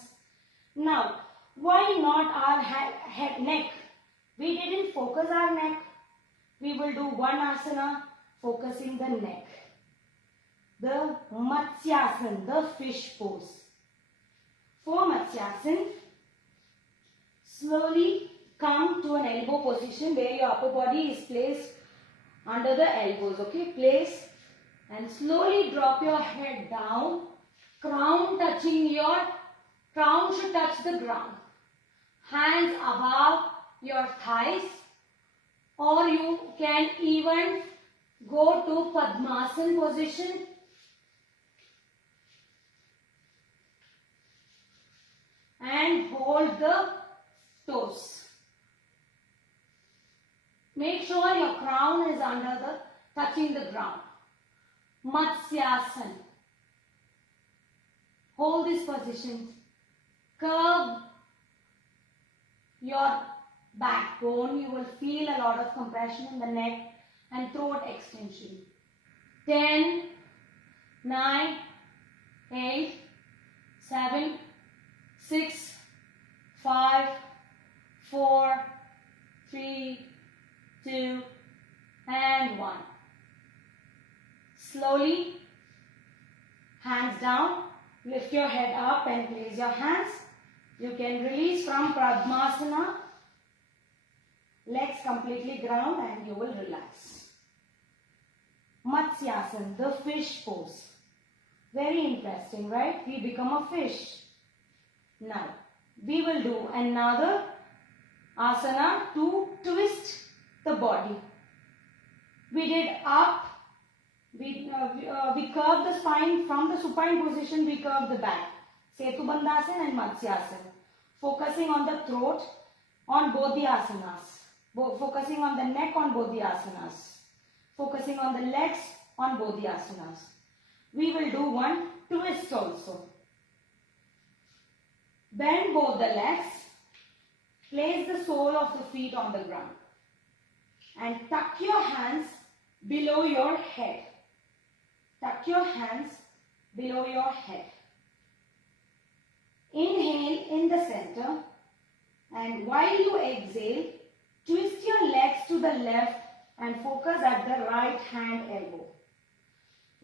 Now, why not our head, neck? We didn't focus our neck. We will do one asana focusing the neck. The Matsyasana, the fish pose. For Matsyasana, slowly come to an elbow position where your upper body is placed under the elbows. Okay, place and slowly drop your head down. Crown should touch the ground. Hands above your thighs, or you can even go to Padmasana position. And hold the toes. Make sure your crown is touching the ground. Matsyasana. Hold this position. Curve your backbone. You will feel a lot of compression in the neck and throat extension. 10, 9, 8, 7, 6, 5, 4, 3, 2, and 1. Slowly, hands down, lift your head up and place your hands. You can release from Padmasana, legs completely ground, and you will relax. Matsyasana, the fish pose. Very interesting, right? We become a fish. Now, we will do another asana to twist the body. We did up, we curved the spine. From the supine position, we curved the back. Setubandhasana and Matsyasana. Focusing on the throat on both the asanas. Focusing on the neck on both the asanas. Focusing on the legs on both the asanas. We will do one twist also. Bend both the legs. Place the sole of the feet on the ground. And tuck your hands below your head. Tuck your hands below your head. Inhale in the center. And while you exhale, twist your legs to the left and focus at the right hand elbow.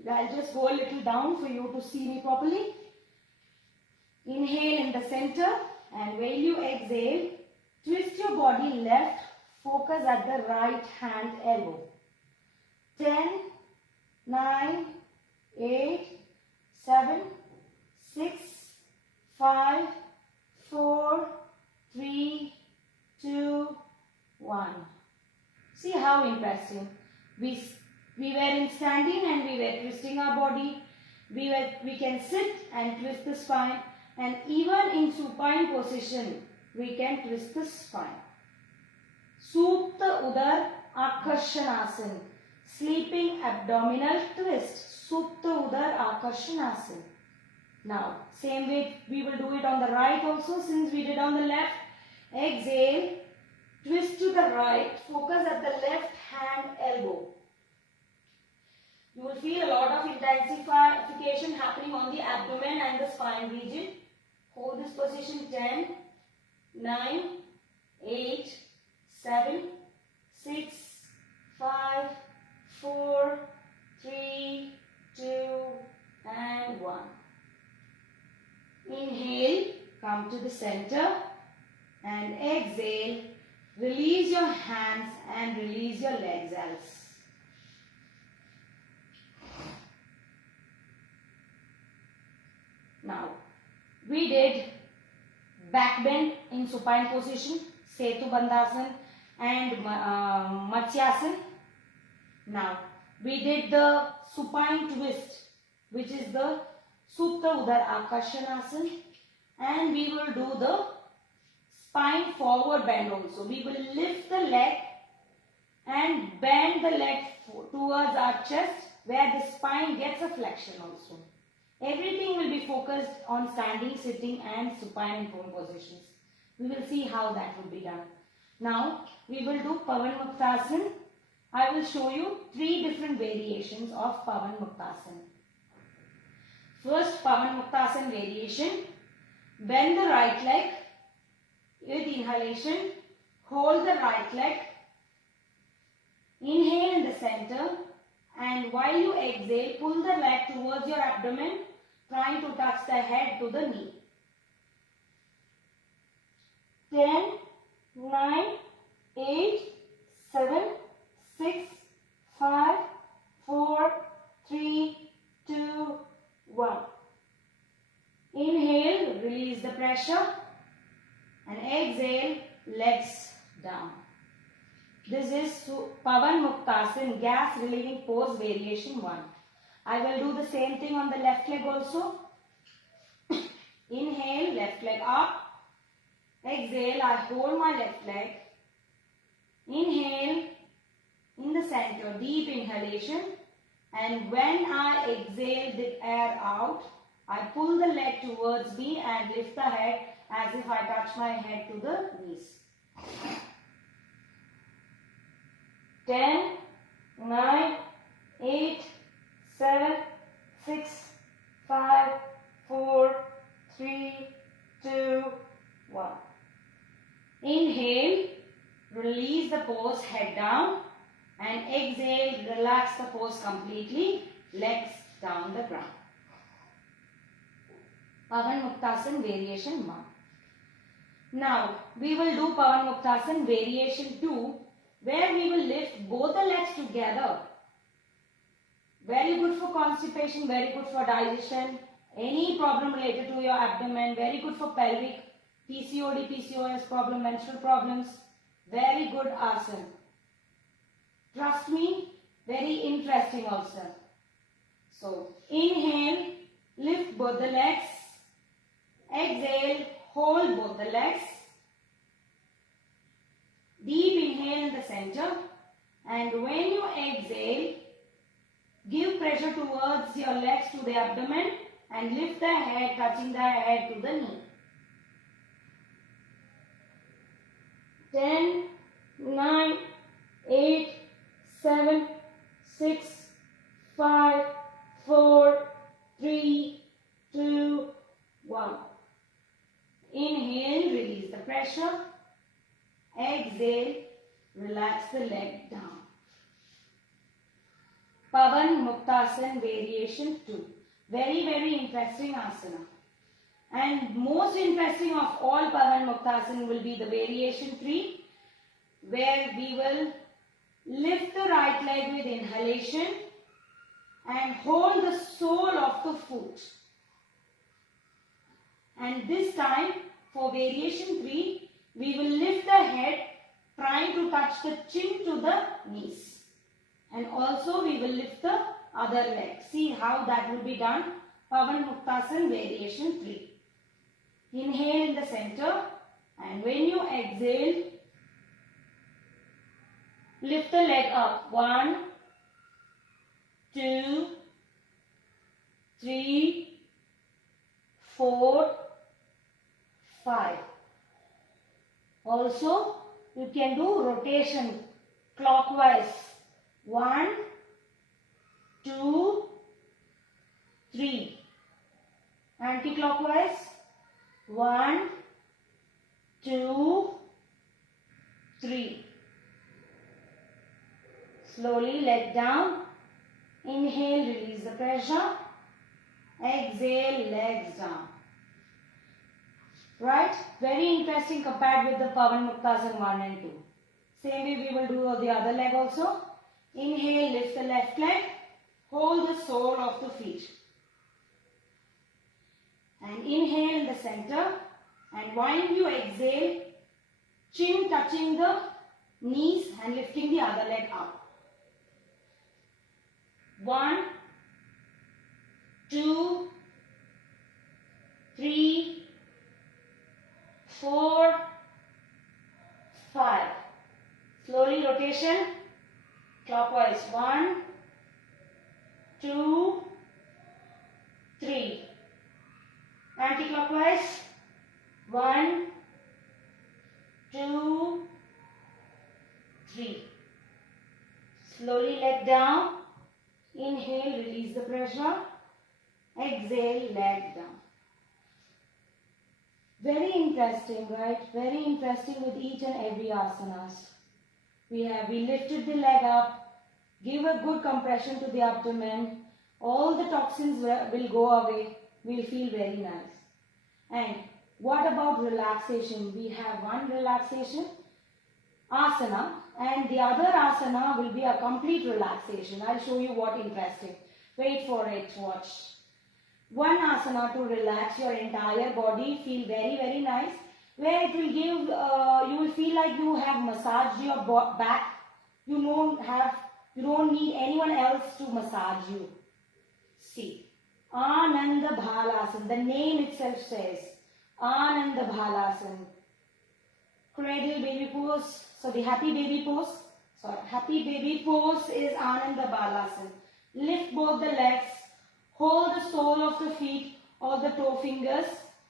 I'll just go a little down for you to see me properly. Inhale in the center, and while you exhale, twist your body left, focus at the right hand elbow. 10, 9, 8, 7, 6, 5, 4, 3, 2, 1. See how interesting. We were in standing and we were twisting our body. We can sit and twist the spine, and even in supine position we can twist the spine. Supta Udar Akarshanasana, sleeping abdominal twist. Supta Udar Akarshanasana. Now, same way we will do it on the right also, since we did on the left. Exhale, twist to the right, focus at the left hand elbow. You will feel a lot of intensification happening on the abdomen and the spine region. Hold this position. 10, 9, 8, 7, 6, 5, 4, 3, 2, and 1. Inhale, come to the center, and exhale, release your hands and release your legs else. Now, we did back bend in supine position, Setubandhasana and Matsyasana. Now, we did the supine twist, which is the Supta Udar Akarshanasana, and we will do the spine forward bend also. We will lift the leg and bend the leg towards our chest, where the spine gets a flexion also. Everything will be focused on standing, sitting and supine and prone positions. We will see how that would be done. Now we will do Pavan Muktasan. I will show you 3 different variations of Pavan Muktasan. First Pavan Muktasan variation. Bend the right leg with inhalation. Hold the right leg. Inhale in the center, and while you exhale, pull the leg towards your abdomen, trying to touch the head to the knee. 10, 9, 8, 7, 6, 5, 4, 3, 2, 1. Inhale, release the pressure, and exhale, legs down. This is Pavan Muktasan, gas relieving pose variation 1. I will do the same thing on the left leg also. Inhale, left leg up. Exhale, I hold my left leg. Inhale, in the center, deep inhalation. And when I exhale the air out, I pull the leg towards me and lift the head as if I touch my head to the knees. 10, 9, 8, 7, 6, 5, 4, 3, 2, 1. Inhale, release the pose, head down, and exhale, relax the pose completely, legs down the ground. Pavan Muktasan variation 1. Now, we will do Pavan Muktasan variation 2, where we will lift both the legs together. Very good for constipation, very good for digestion, any problem related to your abdomen, very good for pelvic, PCOD, PCOS problem, menstrual problems, very good asana. Trust me, very interesting also. So, inhale, lift both the legs, exhale, hold both the legs. Deep inhale in the center, and when you exhale, give pressure towards your legs to the abdomen and lift the head, touching the head to the knee. 10, 9, 8, 7, 6, 5, 4, 3, 2, 1. Inhale, release the pressure. Exhale, relax the leg down. Pavan Muktasan variation 2. Very, very interesting asana. And most interesting of all Pavan Muktasan will be the variation 3, where we will lift the right leg with inhalation and hold the sole of the foot. And this time, for variation 3, we will lift the head, trying to touch the chin to the knees. And also we will lift the other leg. See how that will be done. Pavan Muktasan variation 3. Inhale in the center, and when you exhale, lift the leg up. 1, 2, 3, 4, 5. Also, you can do rotation clockwise. 1, 2, 3. Anti-clockwise. 1, 2, 3. Slowly leg down. Inhale, release the pressure. Exhale, legs down. Right? Very interesting compared with the Pavan Muktasan 1 and 2. Same way we will do the other leg also. Inhale, lift the left leg. Hold the sole of the feet. And inhale in the center. And while you exhale, chin touching the knees and lifting the other leg up. 1, 2, 3, 4, 5. Slowly rotation, clockwise. 1, 2, 3. Anti-clockwise. 1, 2, 3. Slowly leg down. Inhale, release the pressure. Exhale, leg down. Very interesting, right? Very interesting with each and every asanas. We lifted the leg up, give a good compression to the abdomen. All the toxins will go away. We'll feel very nice. And what about relaxation? We have one relaxation asana and the other asana will be a complete relaxation. I'll show you what interesting. Wait for it, watch. One asana to relax your entire body, feel very, very nice. Where it will give, you will feel like you have massaged your back. You don't need anyone else to massage you. See, Ananda Bhalasana, the name itself says, Ananda Bhalasana. Cradle baby pose, so the happy baby pose. Happy baby pose is Ananda Bhalasana. Lift both the legs, hold the sole of the feet or the toe fingers,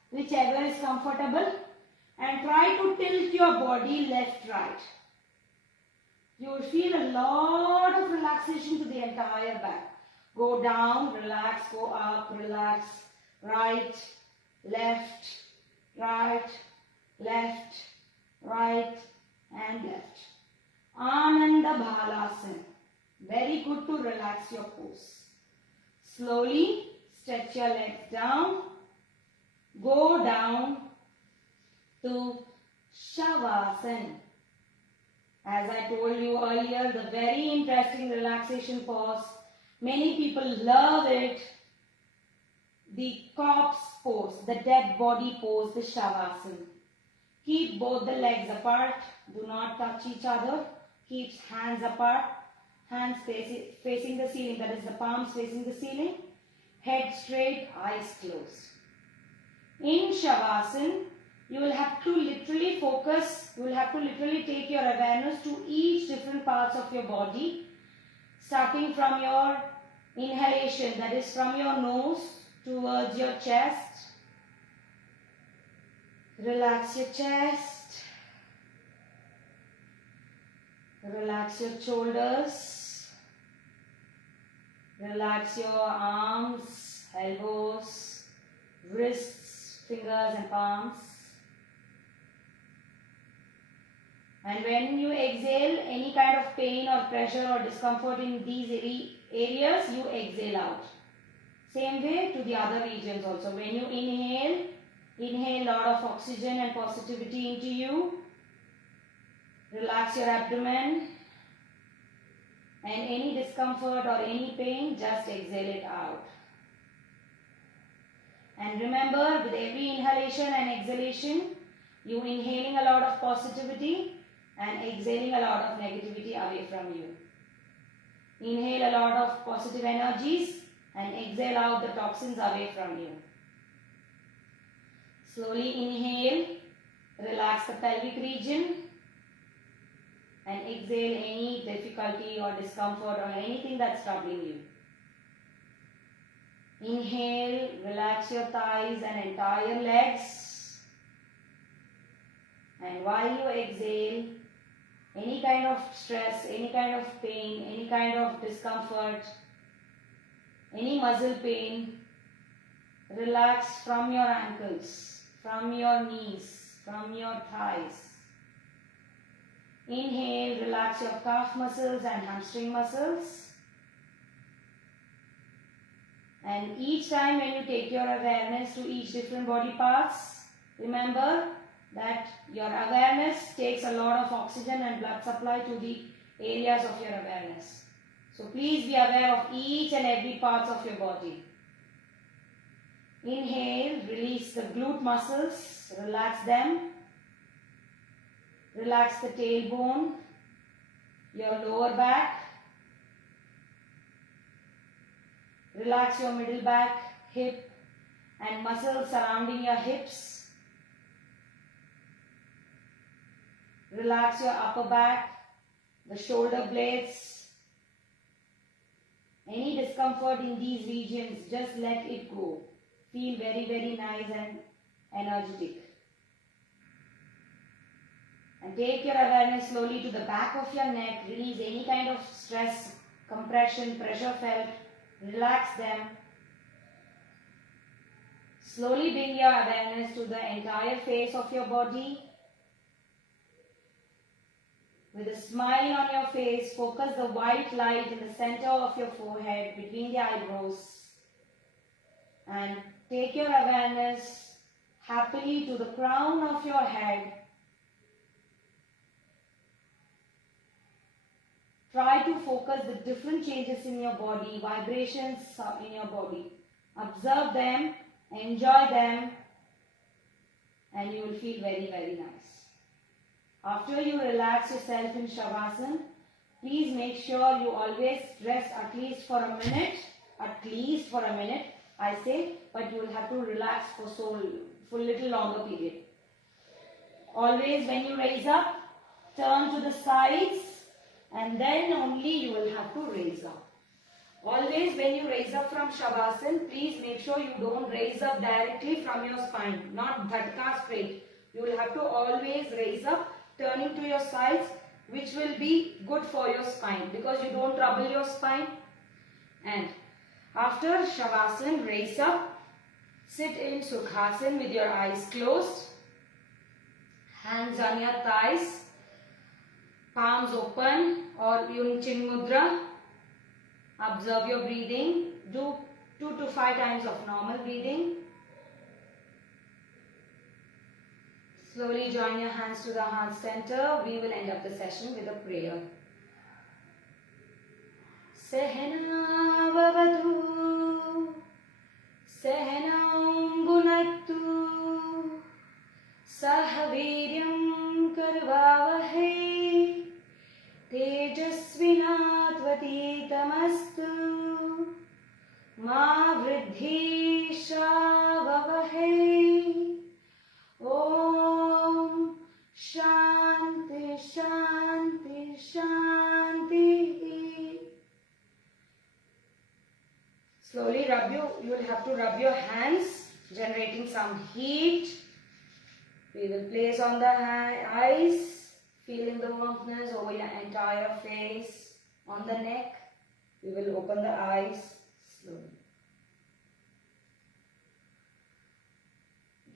whichever is comfortable, and try to tilt your body left, right. You will feel a lot of relaxation to the entire back. Go down, relax, go up, relax, right, left, right, left, right and left. Ananda Bhalasana. Very good to relax your pose. Slowly stretch your legs down. Go down to Shavasana. As I told you earlier, the very interesting relaxation pose. Many people love it. The corpse pose, the dead body pose, the Shavasana. Keep both the legs apart. Do not touch each other. Keep hands apart. Hands facing the ceiling. That is the palms facing the ceiling. Head straight, eyes closed. In Shavasana, you will have to literally focus. You will have to literally take your awareness to each different parts of your body. Starting from your inhalation, that is from your nose towards your chest. Relax your chest. Relax your shoulders. Relax your arms, elbows, wrists, fingers and palms. And when you exhale, any kind of pain or pressure or discomfort in these areas, you exhale out. Same way to the other regions also. When you inhale, inhale a lot of oxygen and positivity into you. Relax your abdomen. And any discomfort or any pain, just exhale it out. And remember, with every inhalation and exhalation, you inhaling a lot of positivity and exhaling a lot of negativity away from you. Inhale a lot of positive energies and exhale out the toxins away from you. Slowly inhale, relax the pelvic region and exhale any difficulty or discomfort or anything that's troubling you. Inhale, relax your thighs and entire legs. And while you exhale, any kind of stress, any kind of pain, any kind of discomfort, any muscle pain, relax from your ankles, from your knees, from your thighs. Inhale, relax your calf muscles and hamstring muscles. And each time when you take your awareness to each different body parts, remember that your awareness takes a lot of oxygen and blood supply to the areas of your awareness. So please be aware of each and every parts of your body. Inhale, release the glute muscles, relax them. Relax the tailbone, your lower back. Relax your middle back, hip and muscles surrounding your hips. Relax your upper back, the shoulder blades. Any discomfort in these regions, just let it go. Feel very, very nice and energetic. And take your awareness slowly to the back of your neck. Release any kind of stress, compression, pressure felt. Relax them. Slowly bring your awareness to the entire face of your body. With a smile on your face, focus the white light in the center of your forehead, between the eyebrows. And take your awareness happily to the crown of your head. Try to focus the different changes in your body, vibrations in your body. Observe them, enjoy them, and you will feel very, very nice. After you relax yourself in Shavasana, please make sure you always rest at least for a minute. At least for a minute, I say, but you will have to relax for a little longer period. Always when you raise up, turn to the sides, and then only you will have to raise up. Always when you raise up from Shavasana, please make sure you don't raise up directly from your spine, not dhatka straight. You will have to always raise up, turning to your sides, which will be good for your spine because you don't trouble your spine. And after Shavasana, raise up, sit in Sukhasana with your eyes closed, hands on your thighs, palms open or in Chin Mudra. Observe your breathing. Do 2 to 5 times of normal breathing. Slowly join your hands to the heart center. We will end up the session with a prayer. Sehana vavatu, sehanam gunattu, sahaviryam karvavahe, tejasvinatvatitamastu, ma vridhi shavavahe. Om Shanti Shanti Shanti. Slowly you will have to rub your hands, generating some heat. We will place on the eyes, feeling the warmness over your entire face. On the neck, we will open the eyes slowly.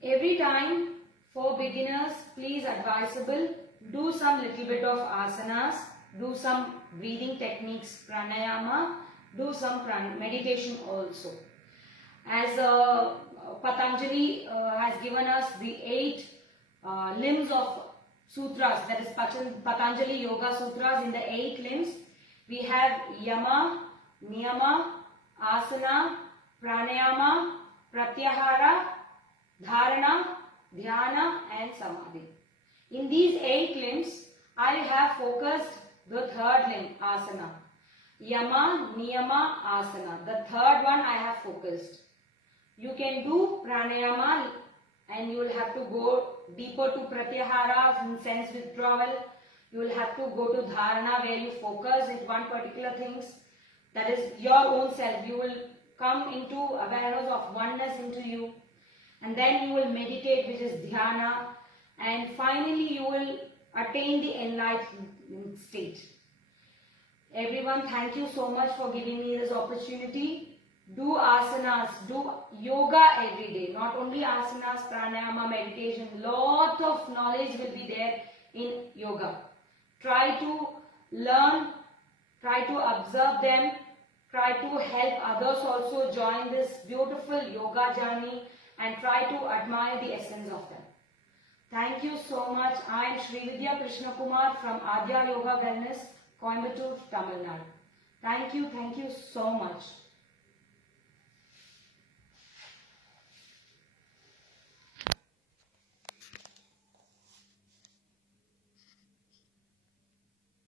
Every time, for beginners, please advisable, do some little bit of asanas, do some breathing techniques, pranayama, do some meditation also. As Patanjali has given us the 8 limbs of sutras, that is Patanjali Yoga Sutras. In the 8 limbs, we have Yama, Niyama, Asana, Pranayama, Pratyahara, Dharana, Dhyana and Samadhi. In these 8 limbs, I have focused the 3rd limb, Asana. Yama, Niyama, Asana. The 3rd one I have focused. You can do Pranayama and you will have to go deeper to Pratyahara, in sense withdrawal. You will have to go to Dharana where you focus in one particular things. That is your own self. You will come into awareness of oneness into you. And then you will meditate, which is dhyana, and finally you will attain the enlightened state. Everyone, thank you so much for giving me this opportunity. Do asanas, do yoga every day. Not only asanas, pranayama, meditation. Lot of knowledge will be there in yoga. Try to learn, try to observe them, try to help others also join this beautiful yoga journey, and try to admire the essence of them. Thank you so much. I am Srividya Krishna Kumar from Adya Yoga Wellness, Coimbatore, Tamil Nadu. Thank you so much.